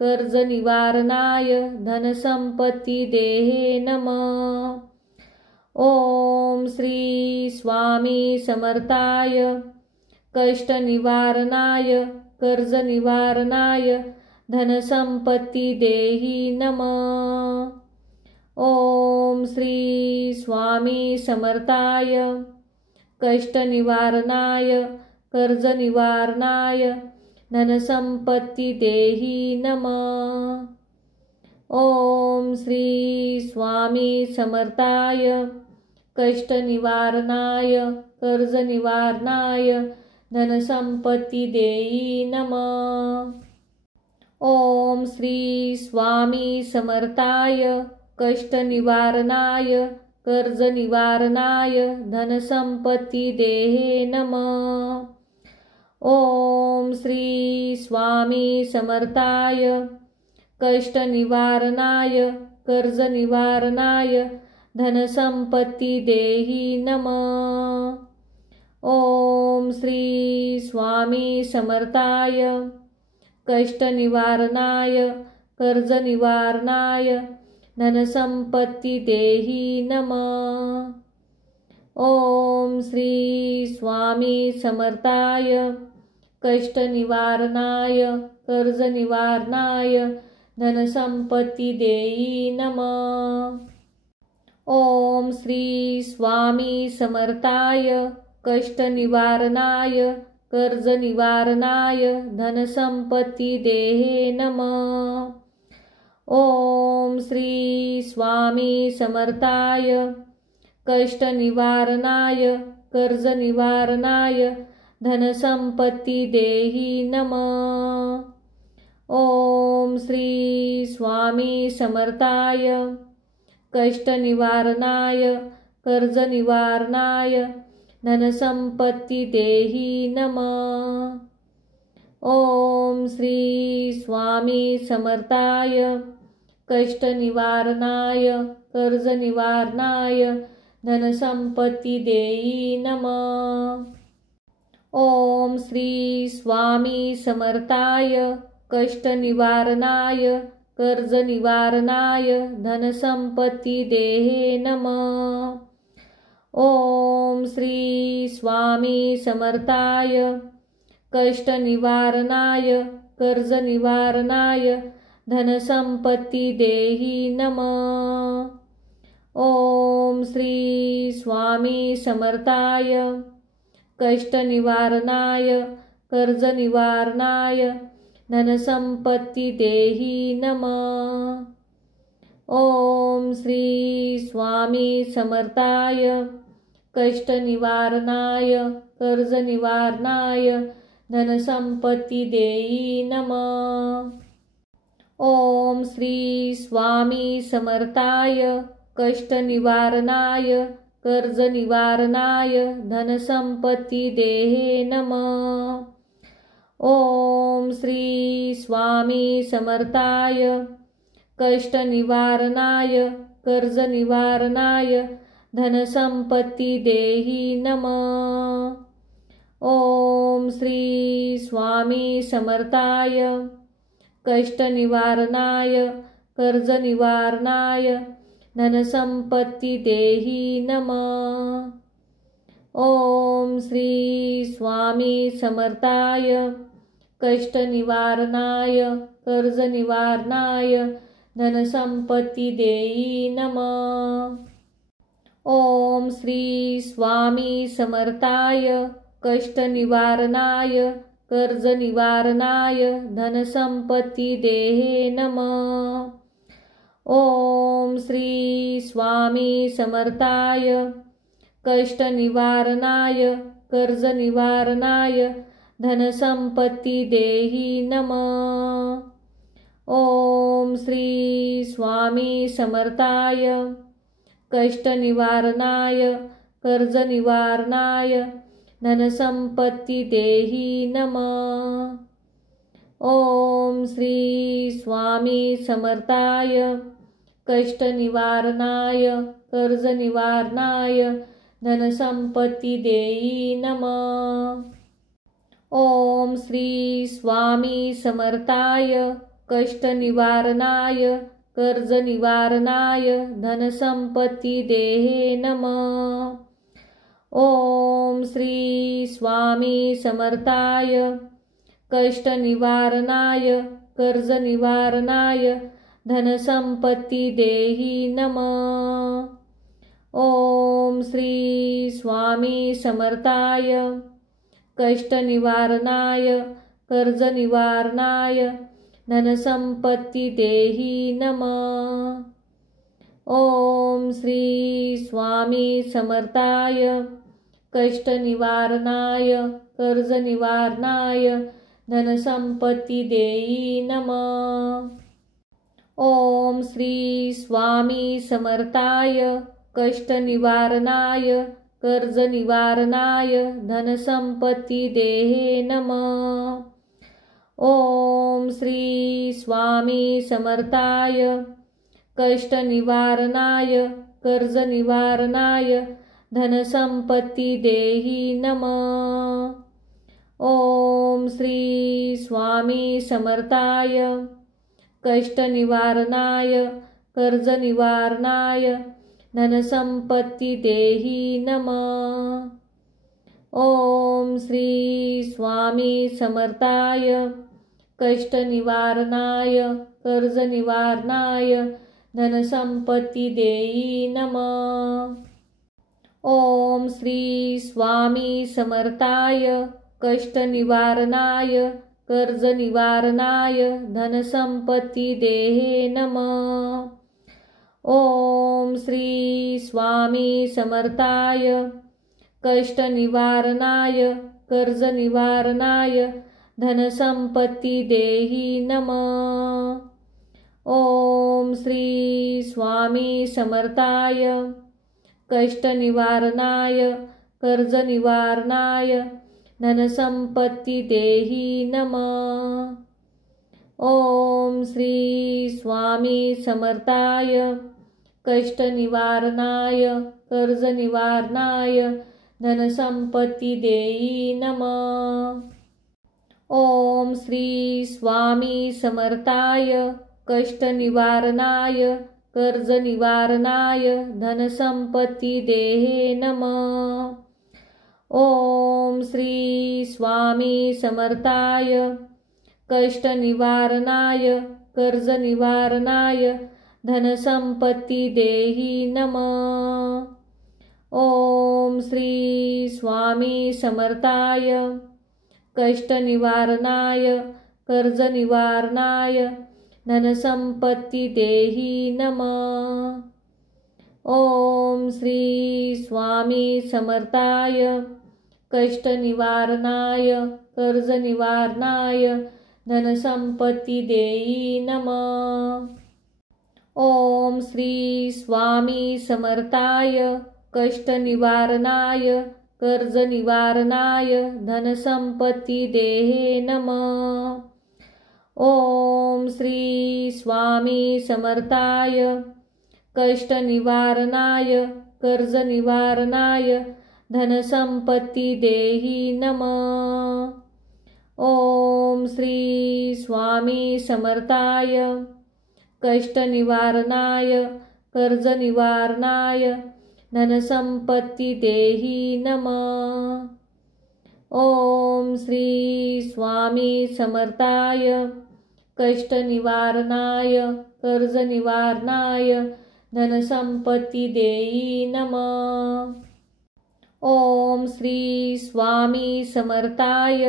कर्ज निवारणाय धनसंपत्ती देहे नमः। ओम श्री स्वामी समर्थाय कष्ट निवारणाय कर्ज निवारणाय धनसंपत्ती देहि नमः। ओम श्री स्वामी समर्थाय कष्ट निवारणाय कर्ज निवारणाय धनसंपत्ती देहि नमः। ओम श्री स्वामी समर्थाय कष्ट निवारणाय कर्ज निवारणाय धनसंपत्ती देहि नमः। ओम श्री स्वामी समर्थाय कष्ट निवारणाय कर्ज निवारणाय धनसंपत्ती देहे नमः। ओम श्री स्वामी समर्थाय कष्ट निवारणाय कर्ज निवारणाय धनसंपत्ती देहि नमः। ओम श्री स्वामी समर्थाय कष्ट निवारणाय कर्ज निवारणाय धनसंपत्ती देहि नमः। ओम श्री स्वामी समर्थाय कष्ट निवारणाय कर्ज निवारणाय धनसंपत्ती देहि नमः। ओम श्री स्वामी समर्थाय कष्ट निवारणाय कर्ज निवारणाय धनसंपत्ती देहे नमः। ओम श्री स्वामी समर्थाय कष्ट निवारणाय कर्ज निवारणाय धनसंपत्ती देहि नमः। ओम श्री स्वामी समर्थाय कष्ट निवारणाय कर्ज निवारणाय धनसंपत्ती देहि नमः। ओम श्री स्वामी समर्थाय कष्ट निवारणाय कर्ज निवारणाय धनसंपत्ती देहि नमः। ओम श्री स्वामी समर्थाय कष्टनिवारणाय कर्जनिवारणाय धनसंपत्तिदेहे नमः। ओम श्री स्वामी समर्थाय कष्टनिवारणाय कर्जनिवारणाय धनसंपत्तिदेहि नमः। ओम श्री स्वामी समर्थाय कष्टनिवारणाय कर्जनिवारणाय धनसंपत्तिदेहि नमः। ओम श्री स्वामी समर्थाय कष्टनिवारणाय कर्जनिवारणाय धनसंपत्तिदेहि नमः। ओम श्री स्वामी समर्थाय कष्टनिवारणाय कर्जनिवारणाय धनसंपत्तिदेहे नमः। ओम श्री स्वामी समर्थाय कष्टनिवारणाय कर्जनिवारणाय धनसंपत्तिदेहि नमः। ओम श्री स्वामी समर्थाय कष्टनिवारणाय कर्जनिवारणाय धनसंपत्तिदेहि नमः। ओम श्री स्वामी समर्थाय कष्टनिवारणाय कर्जनिवारणाय धनसंपत्तिदेहि नमः। ओम श्री स्वामी समर्थाय कष्टनिवारणाय कर्जनिवारणाय धनसंपत्तिदेहे नमः। ओम श्री स्वामी समर्थाय कष्टनिवारणाय कर्जनिवारणाय धनसंपत्तिदेहि नमः। ओम श्री स्वामी समर्थाय कष्टनिवारणाय कर्जनिवारणाय धनसंपत्तिदेहि नमः। ओम श्री स्वामी समर्थाय कष्टनिवारणाय कर्जनिवारणाय धनसंपत्तिदेहि नमः। ओम श्री स्वामी समर्थाय कष्टनिवारणाय कर्जनिवारणाय धनसंपत्तिदेहे नमः। ओम श्री स्वामी समर्थाय कष्टनिवारणाय कर्जनिवारणाय धनसंपत्तिदेहि नमः। ओम श्री स्वामी समर्थाय कष्टनिवारणाय कर्जनिवारणाय धनसंपत्तिदेहि नमः। ओम श्री स्वामी समर्थाय कष्टनिवारणाय कर्जनिवारणाय धनसंपत्तिदेहि नमः। ओम श्री स्वामी समर्थाय कष्टनिवारणाय कर्जनिवारणाय धनसंपत्तिदेहे नमः। ओम श्री स्वामी समर्थाय कष्टनिवारणाय कर्जनिवारणाय धनसंपत्तिदेहि नमः। ओम श्री स्वामी समर्थाय कष्टनिवारणाय कर्जनिवारणाय धनसंपत्तिदेहि नमः। ओम श्री स्वामी समर्थाय कष्टनिवारणाय कर्जनिवारणाय धनसंपत्तिदेहि नमः। ओम श्री स्वामी समर्थाय कष्टनिवारणाय कर्जनिवारणाय धनसंपत्तिदेहे नमः। ओम श्री स्वामी समर्थाय कष्टनिवारणाय कर्जनिवारणाय धनसंपत्तिदेहि नमः। ओम श्री स्वामी समर्थाय कष्टनिवारणाय कर्जनिवारणाय धनसंपत्तिदेहि नमः। ओम श्री स्वामी समर्थाय कष्टनिवारणाय कर्जनिवारणाय धनसंपत्तिदेहि नमः। ओम श्री स्वामी समर्थाय कष्टनिवारणाय कर्जनिवारणाय धनसंपत्ती देहे नमः। ओम श्री स्वामी समर्थाय कष्टनिवारणाय कर्जनिवारणाय धनसंपत्ती देहि नमः। ओम श्री स्वामी समर्थाय कष्टनिवारणाय कर्जनिवारणाय धनसंपत्ती देहि नमः। ओम श्री स्वामी समर्थाय कष्टनिवारणाय कर्जनिवारणाय धनसंपत्ती देहि नमः। ओम श्री स्वामी समर्थाय कष्टनिवारणाय कर्जनिवारणाय धनसंपत्ती देहे नमः। ओम श्री स्वामी समर्थाय कष्टनिवारणाय कर्जनिवारणाय धनसंपत्ती देहि नमः। ओम श्री स्वामी समर्थाय कष्टनिवारणाय कर्जनिवारणाय धनसंपत्ती देहि नमः। ओम श्री स्वामी समर्थाय कष्टनिवारणाय कर्जनिवारणाय धनसंपत्ती देहि नमः। ओम श्री स्वामी समर्थाय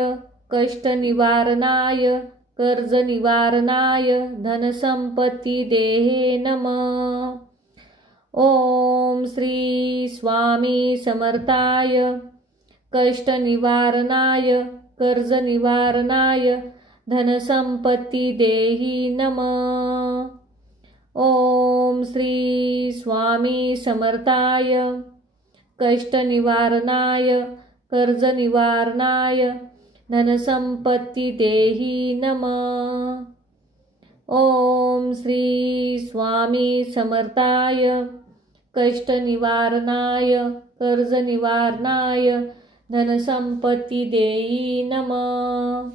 कष्टनिवारणाय कर्जनिवारणाय धनसंपत्ती देहे नमः। ओम श्री स्वामी समर्थाय कष्टनिवारणाय कर्जनिवारणाय धनसंपत्ती देहि नमः। ओम श्री स्वामी समर्थाय कष्टनिवारणाय कर्जनिवारणाय धनसंपत्ती देहि नमः। ओम श्री स्वामी समर्थाय कष्टनिवारणाय कर्जनिवारणाय धनसंपत्ती देहि नमः।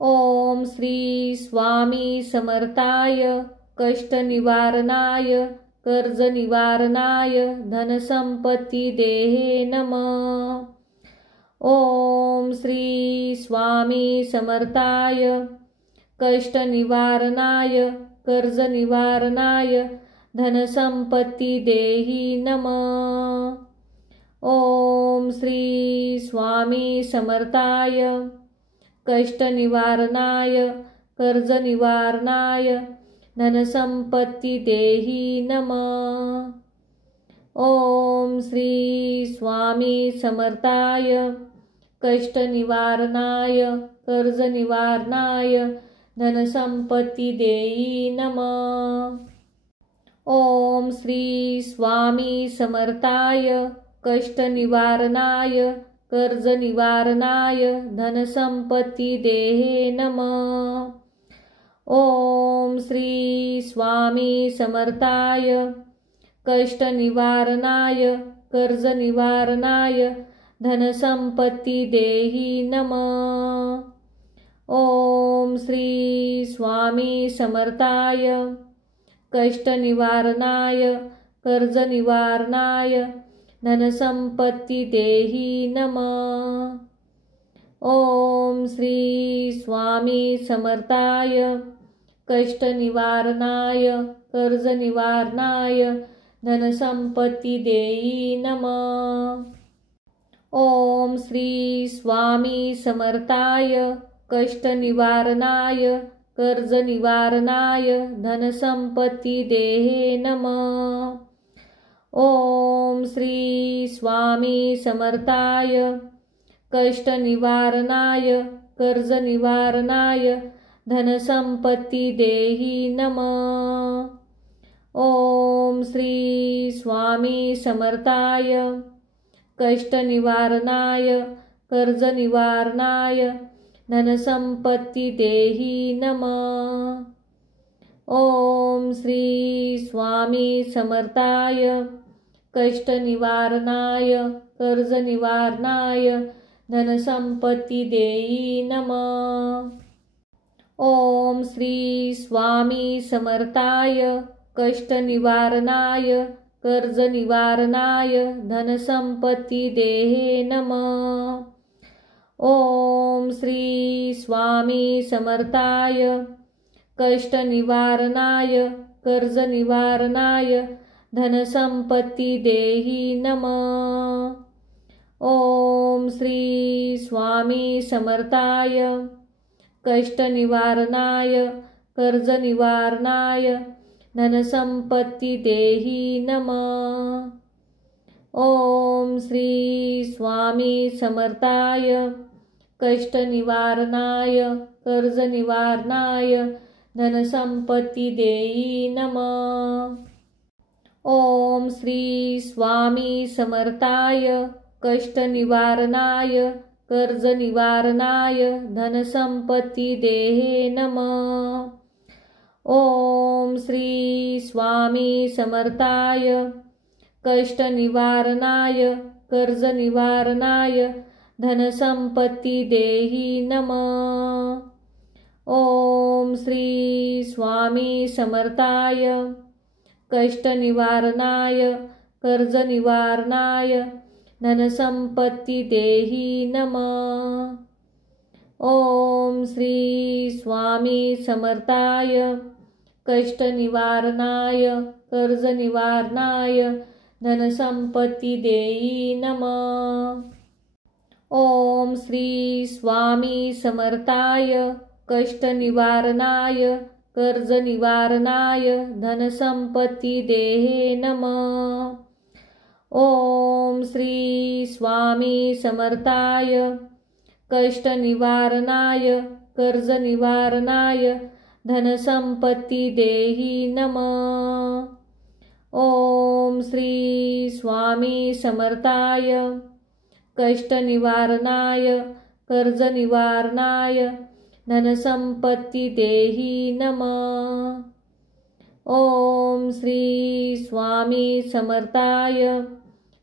ओम श्री स्वामी समर्थाय कष्टनिवारणाय कर्जनिवारणाय धनसंपत्ती देहे नमः। ओम श्री स्वामी समर्थाय कष्टनिवारणाय कर्जनिवारणाय धनसंपत्ती देहि नमः। ओम श्री स्वामी समर्थाय कष्टनिवारणाय कर्जनिवारणाय धनसंपत्ती देहि नमः। ओम श्री स्वामी समर्थाय कष्टनिवारणाय कर्जनिवारणाय धनसंपत्ती देहि नमः। ओम श्री स्वामी समर्थाय कष्टनिवारणाय कर्जनिवारणाय धनसंपत्ती देहे नमः। ओम श्री स्वामी समर्थाय कष्टनिवारणाय कर्जनिवारणाय धनसंपत्ती देहि नमः। ओम श्री स्वामी समर्थाय कष्टनिवारणाय कर्जनिवारणाय धनसंपत्ती देहि नमः। ओम श्री स्वामी समर्थाय कष्टनिवारणाय कर्जनिवारणाय धनसंपत्ती देहि नमः। ओम श्री स्वामी समर्थाय कष्टनिवारणाय कर्जनिवारणाय धनसंपत्ती देहे नमः। ओम श्री स्वामी समर्थाय कष्टनिवारणाय कर्जनिवारणाय धनसंपत्ती देहि नमः। ओम श्री स्वामी समर्थाय कष्टनिवारणाय कर्जनिवारणाय धनसंपत्ती देहि नमः। ओम श्री स्वामी समर्थाय कष्टनिवारणाय कर्जनिवारणाय धनसंपत्ती देही नमः। ओम श्री स्वामी समर्थाय कष्ट निवारणाय कर्ज निवारणाय धनसंपत्ती देहे नमः। ओम श्री स्वामी समर्थाय कष्ट निवारणाय कर्ज निवारणाय धनसंपत्ती देही नमः। ओम श्री स्वामी समर्थाय कष्ट निवारणाय कर्ज निवारणाय धनसंपत्ती देही नमः। ओम श्री स्वामी समर्थाय कष्ट निवारणाय कर्ज निवारणाय धनसंपत्ती देही नमः। ओम श्री स्वामी समर्थाय कष्ट निवारणाय कर्ज निवारणाय धनसंपत्ती देहे नमः। ओम श्री स्वामी समर्थाय कष्ट निवारणाय कर्ज निवारणाय धनसंपत्ती देही नमः। ओम श्री स्वामी समर्थाय कष्ट निवारणाय कर्ज निवारणाय धनसंपत्ती देही नमः। ओम श्री स्वामी समर्थाय कष्ट निवारणाय कर्ज निवारणाय धनसंपत्ती देही नमः। ओम श्री स्वामी समर्थाय कष्ट निवारणाय कर्ज निवारणाय धनसंपत्ती देहे नमः। ओम श्री स्वामी समर्थाय कष्ट निवारणाय कर्ज निवारणाय धनसंपत्ती देही नमः। ओम श्री स्वामी समर्थाय कष्ट निवारणाय कर्ज निवारणाय धनसंपत्ती देही नमः। ओम श्री स्वामी समर्थाय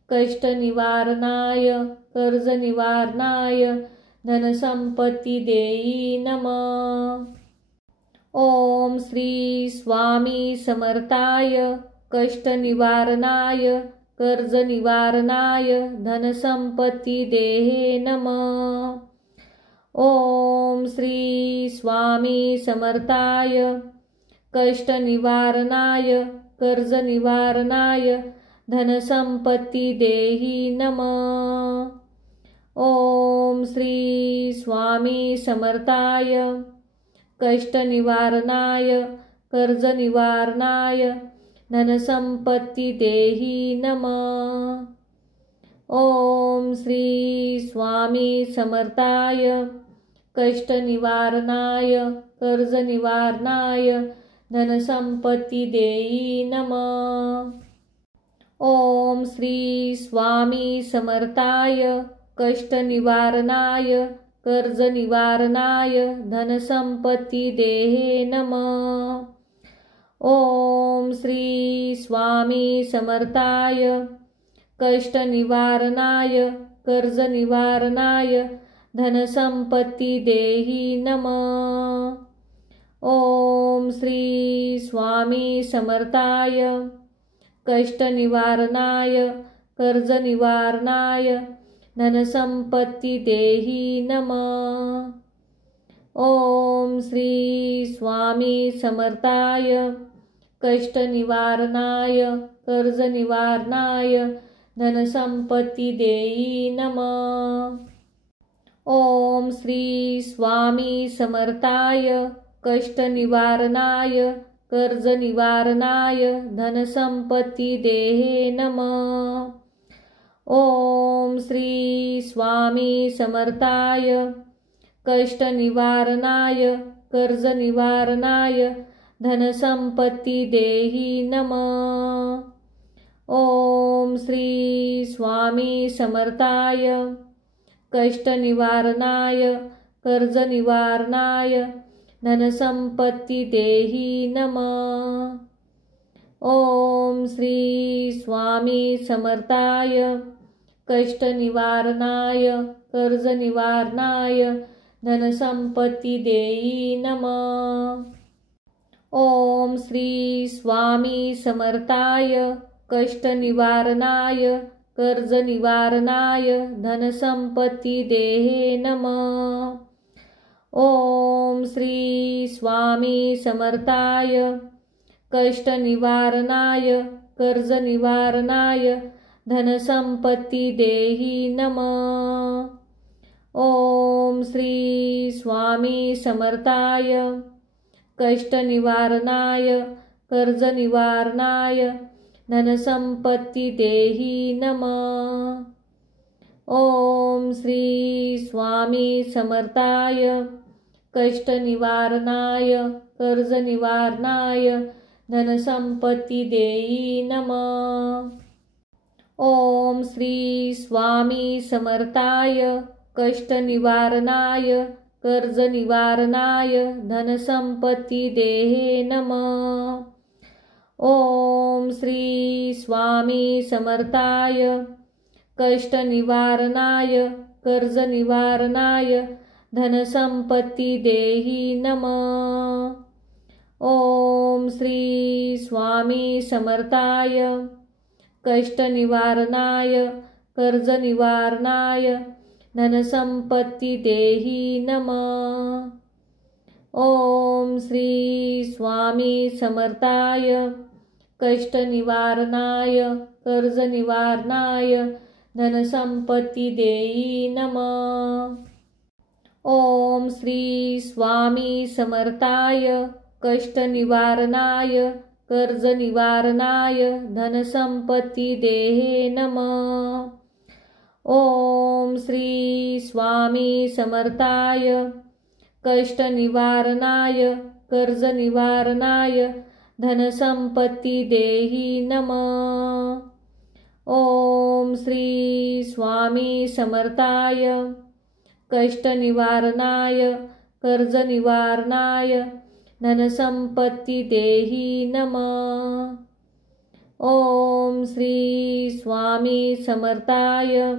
कष्ट निवारणाय कर्ज निवारणाय धनसंपत्ती देही नमः। ओम श्री स्वामी समर्थाय कष्ट निवारणाय कर्ज निवारणाय धनसंपत्ती देहे नमः। ओम श्री स्वामी समर्थाय कष्ट निवारणाय कर्ज निवारणाय धनसंपत्ती देही नमः। ओम श्री स्वामी समर्थाय कष्ट निवारणाय कर्ज निवारणाय धनसंपत्ती देही नमः। ओम श्री स्वामी समर्थाय कष्ट निवारणाय कर्ज निवारणाय धनसंपत्ती देही नमः। ओम श्री स्वामी समर्थाय कष्ट निवारणाय कर्ज निवारणाय धनसंपत्ती देहे नमः। ओम श्री स्वामी समर्थाय कष्ट निवारणाय कर्ज निवारणाय धनसंपत्ती देही नमः। ओम श्री स्वामी समर्थाय कष्ट निवारणाय कर्ज निवारणाय धनसंपत्ती देही नमः। ओम श्री स्वामी समर्थाय कष्ट निवारणाय कर्ज निवारणाय धनसंपत्ती देही नमः। ओम श्री स्वामी समर्थाय कष्ट निवारणाय कर्ज निवारणाय धनसंपत्ती देहे नमः। ओम श्री स्वामी समर्थाय कष्ट निवारणाय कर्ज निवारणाय धनसंपत्ती देही नमः। ओम श्री स्वामी समर्थाय कष्ट निवारणाय कर्ज निवारणाय धनसंपत्ती देही नमः। ओम श्री स्वामी समर्थाय कष्ट निवारणाय कर्ज निवारणाय धनसंपत्ती देही नमः। ओम श्री स्वामी समर्थाय कष्ट निवारणाय कर्ज निवारणाय धनसंपत्ती देहे नमः। ओम श्री स्वामी समर्थाय कष्ट निवारणाय कर्ज निवारणाय धनसंपत्ती देही नमः। ओम श्री स्वामी समर्थाय कष्ट निवारणाय कर्ज निवारणाय धनसंपत्ती देही नमः। ओम श्री स्वामी समर्थाय कष्ट निवारणाय कर्ज निवारणाय धनसंपत्ती देही नमः। ओम श्री स्वामी समर्थाय कष्ट निवारणाय कर्ज निवारणाय धनसंपत्ती देहे नमः। ओम श्री स्वामी समर्थाय कष्ट निवारणाय कर्ज निवारणाय धनसंपत्ती देही नमः। ओम श्री स्वामी समर्थाय कष्ट निवारणाय कर्ज निवारणाय धनसंपत्ती देही नमः। ओम श्री स्वामी समर्थाय कष्ट निवारणाय कर्ज निवारणाय धनसंपत्ती देही नमः। ओम श्री स्वामी समर्थाय कष्ट निवारणाय कर्ज निवारणाय धनसंपत्ती देहे नमः। ओम श्री स्वामी समर्थाय कष्ट निवारणाय कर्ज निवारणाय धनसंपत्ती देही नमः। ओम श्री स्वामी समर्थाय कष्ट निवारणाय कर्ज निवारणाय धनसंपत्ती देही नमः। ओम श्री स्वामी समर्थाय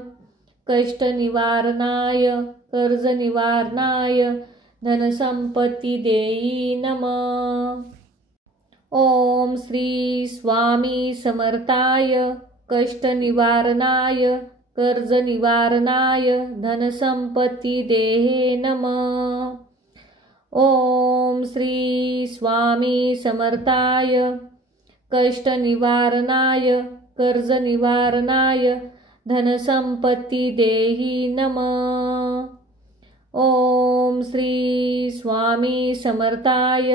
कष्ट निवारणाय कर्ज निवारणाय धनसंपत्ती देही नमः। ओम श्री स्वामी समर्थाय कष्ट निवारणाय कर्ज निवारणाय धनसंपत्ती देहे नमः। ओम श्री स्वामी समर्थाय कष्ट निवारणाय कर्ज निवारणाय धनसंपत्ती देही नमः। ओम श्री स्वामी समर्थाय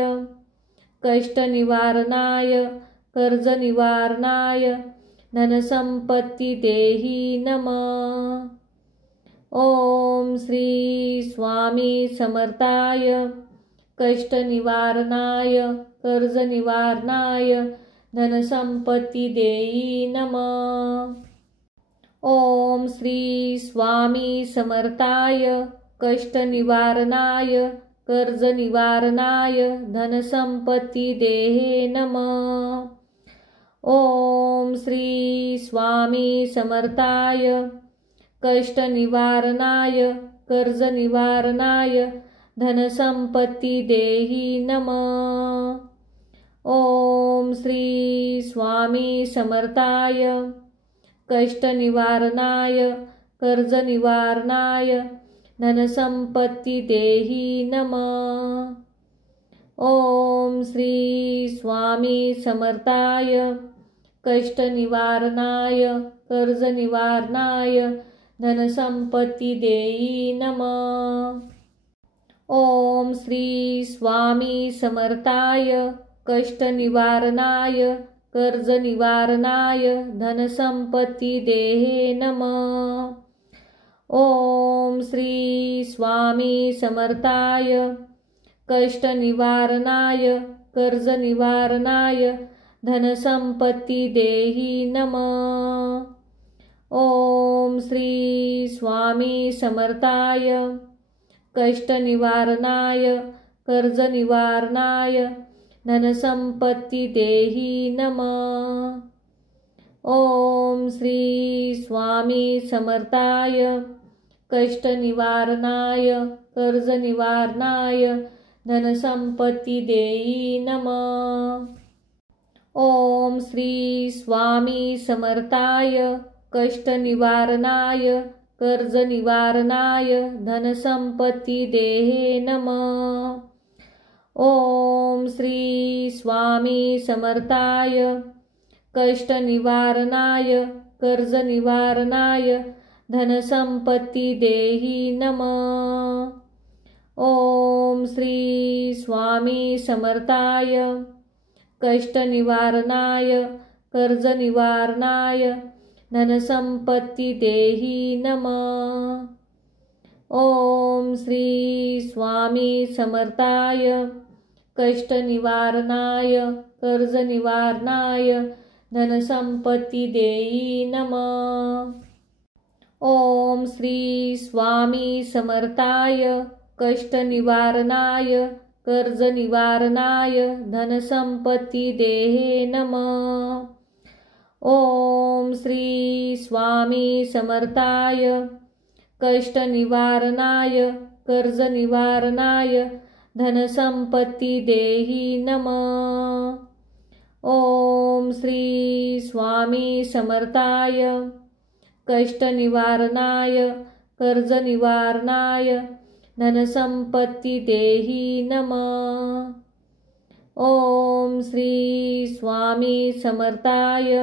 कष्ट निवारणाय कर्ज निवारणाय धनसंपत्ती देही नमः। ओम श्री स्वामी समर्थाय कष्ट निवारणाय कर्ज निवारणाय धनसंपत्ती देही नमः। ओम श्री स्वामी समर्थाय कष्ट निवारणाय कर्ज निवारणाय धनसंपत्ती देहे नमः। ओम श्री स्वामी समर्थाय कष्ट निवारणाय कर्ज निवारणाय धनसंपत्ती देही नमः। ओम श्री स्वामी समर्थाय कष्ट निवारणाय कर्ज निवारणाय धनसंपत्ती देही नमः। ओम श्री स्वामी समर्थाय कष्ट निवारणाय कर्ज निवारणाय धनसंपत्ती देही नमः। ओम श्री स्वामी समर्थाय कष्ट निवारणाय कर्ज निवारणाय धनसंपत्ती देहे नमः। ओम श्री स्वामी समर्थाय कष्ट निवारणाय कर्ज निवारणाय धनसंपत्ती देही नमः। ओम श्री स्वामी समर्थाय कष्ट निवारणाय कर्ज निवारणाय धनसंपत्ती देही नमः। ओम श्री स्वामी समर्थाय कष्टनिवारणाय कर्जनिवारणाय धनसंपत्ती देई नमः। ओम श्री स्वामी समर्थाय कष्टनिवारणाय कर्जनिवारणाय धनसंपत्ती देहे नमः। ओम श्री स्वामी समर्थाय कष्टनिवारणाय कर्जनिवारणाय धनसंपत्ती देहि नमः। ओम श्री स्वामी समर्थाय कष्टनिवारणाय कर्जनिवारणाय धनसंपत्ती देहि नमः। ओम श्री स्वामी समर्थाय कष्टनिवारणाय कर्जनिवारणाय धनसंपत्ती देई नमः। ओम श्री स्वामी समर्थाय कष्टनिवारणाय कर्जनिवारणाय धनसंपत्ती देहे नमः। ओम श्री स्वामी समर्थाय कष्टनिवारणाय कर्जनिवारणाय धनसंपत्ती देहि नमः। ओम श्री स्वामी समर्थाय कष्टनिवारणाय कर्जनिवारणाय धनसंपत्ती देहि नमः। ओम श्री स्वामी समर्थाय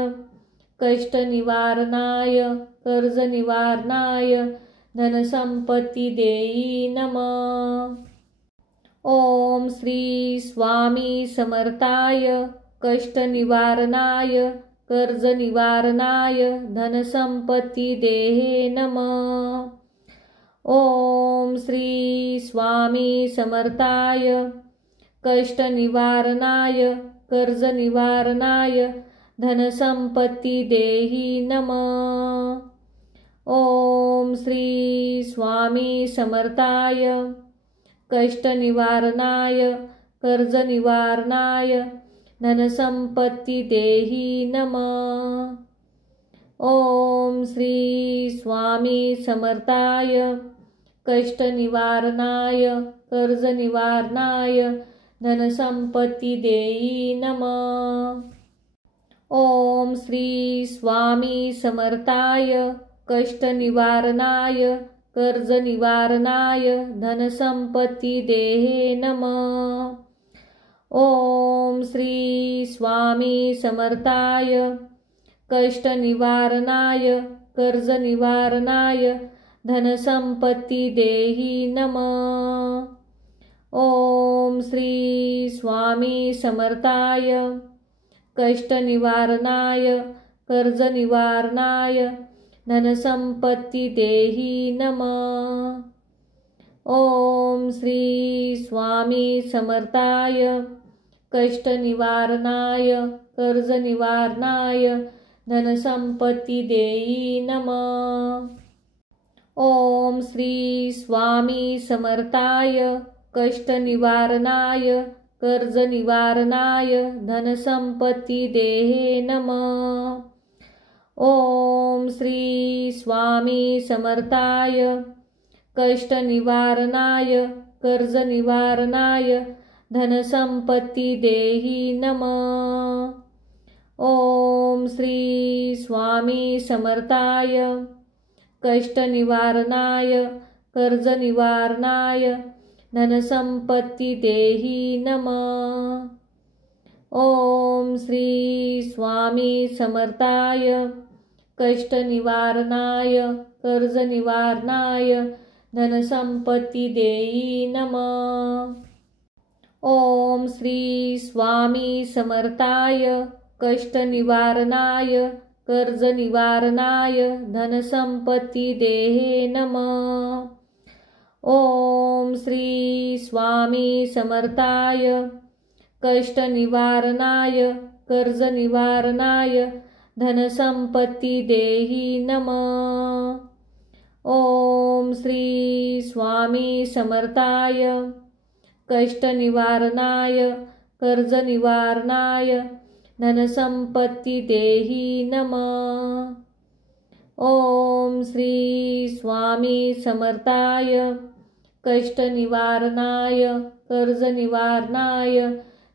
कष्टनिवारणाय कर्जनिवारणाय धनसंपत्ती देई नमः। ओम श्री स्वामी समर्थाय कष्टनिवारणाय कर्जनिवारणाय धनसंपत्ती देहे नमः। ओम श्री स्वामी समर्थाय कष्टनिवारणाय कर्जनिवारणाय धनसंपत्ती देहि नमः। ओम श्री स्वामी समर्थाय कष्टनिवारणाय कर्जनिवारणाय धनसंपत्ती देहि नमः। ओम श्री स्वामी समर्थाय कष्टनिवारणाय कर्जनिवारणाय धनसंपत्ती देई नमः। ओम श्री स्वामी समर्थाय कष्टनिवारणाय कर्जनिवारणाय धनसंपत्ती देहे नमः। ओम श्री स्वामी समर्थाय कष्टनिवारणाय कर्जनिवारणाय धनसंपत्ती देहि नमः। ओम श्री स्वामी समर्थाय कष्टनिवारणाय कर्जनिवारणाय धनसंपत्ती देहि नमः। ओम श्री स्वामी समर्थाय कष्टनिवारणाय कर्जनिवारणाय धनसंपत्ती देई नमः। ओम श्री स्वामी समर्थाय कष्टनिवारणाय कर्जनिवारणाय धनसंपत्ती देहे नमः। ओम श्री स्वामी समर्थाय कष्टनिवारणाय कर्जनिवारणाय धनसंपत्ती देहि नमः। ओम श्री स्वामी समर्थाय कष्टनिवारणाय कर्जनिवारणाय धनसंपत्ती देहि नमः। ओम श्री स्वामी समर्थाय कष्टनिवारणाय कर्जनिवारणाय धनसंपत्ती देई नमः। ओम श्री स्वामी समर्थाय कष्टनिवारणाय कर्जनिवारणाय धनसंपत्ती देहे नमः। ओम श्री स्वामी समर्थाय कष्टनिवारणाय कर्जनिवारणाय धनसंपत्ती देहि नमः। ओम श्री स्वामी समर्थाय कष्टनिवारणाय कर्जनिवारणाय धनसंपत्ती देहि नमः। ओम श्री स्वामी समर्थाय कष्ट निवारणाय कर्ज निवारणाय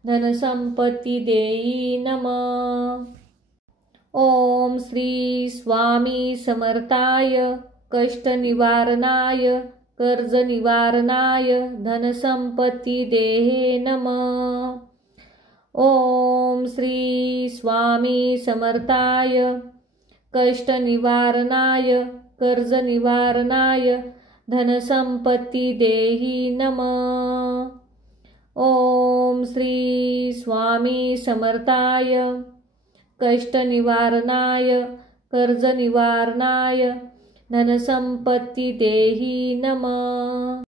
धनसंपत्ती देई नमः। ओम श्री स्वामी समर्थाय कष्ट निवारणाय कर्ज निवारणाय धनसंपत्ती देहे नमः। ओम श्री स्वामी समर्थाय कष्ट निवारणाय कर्ज निवारणाय धनसंपत्ती देहि नमः। ओम श्री स्वामी समर्थाय कष्ट निवारणाय कर्ज निवारणाय धनसंपत्ती देहि नमः।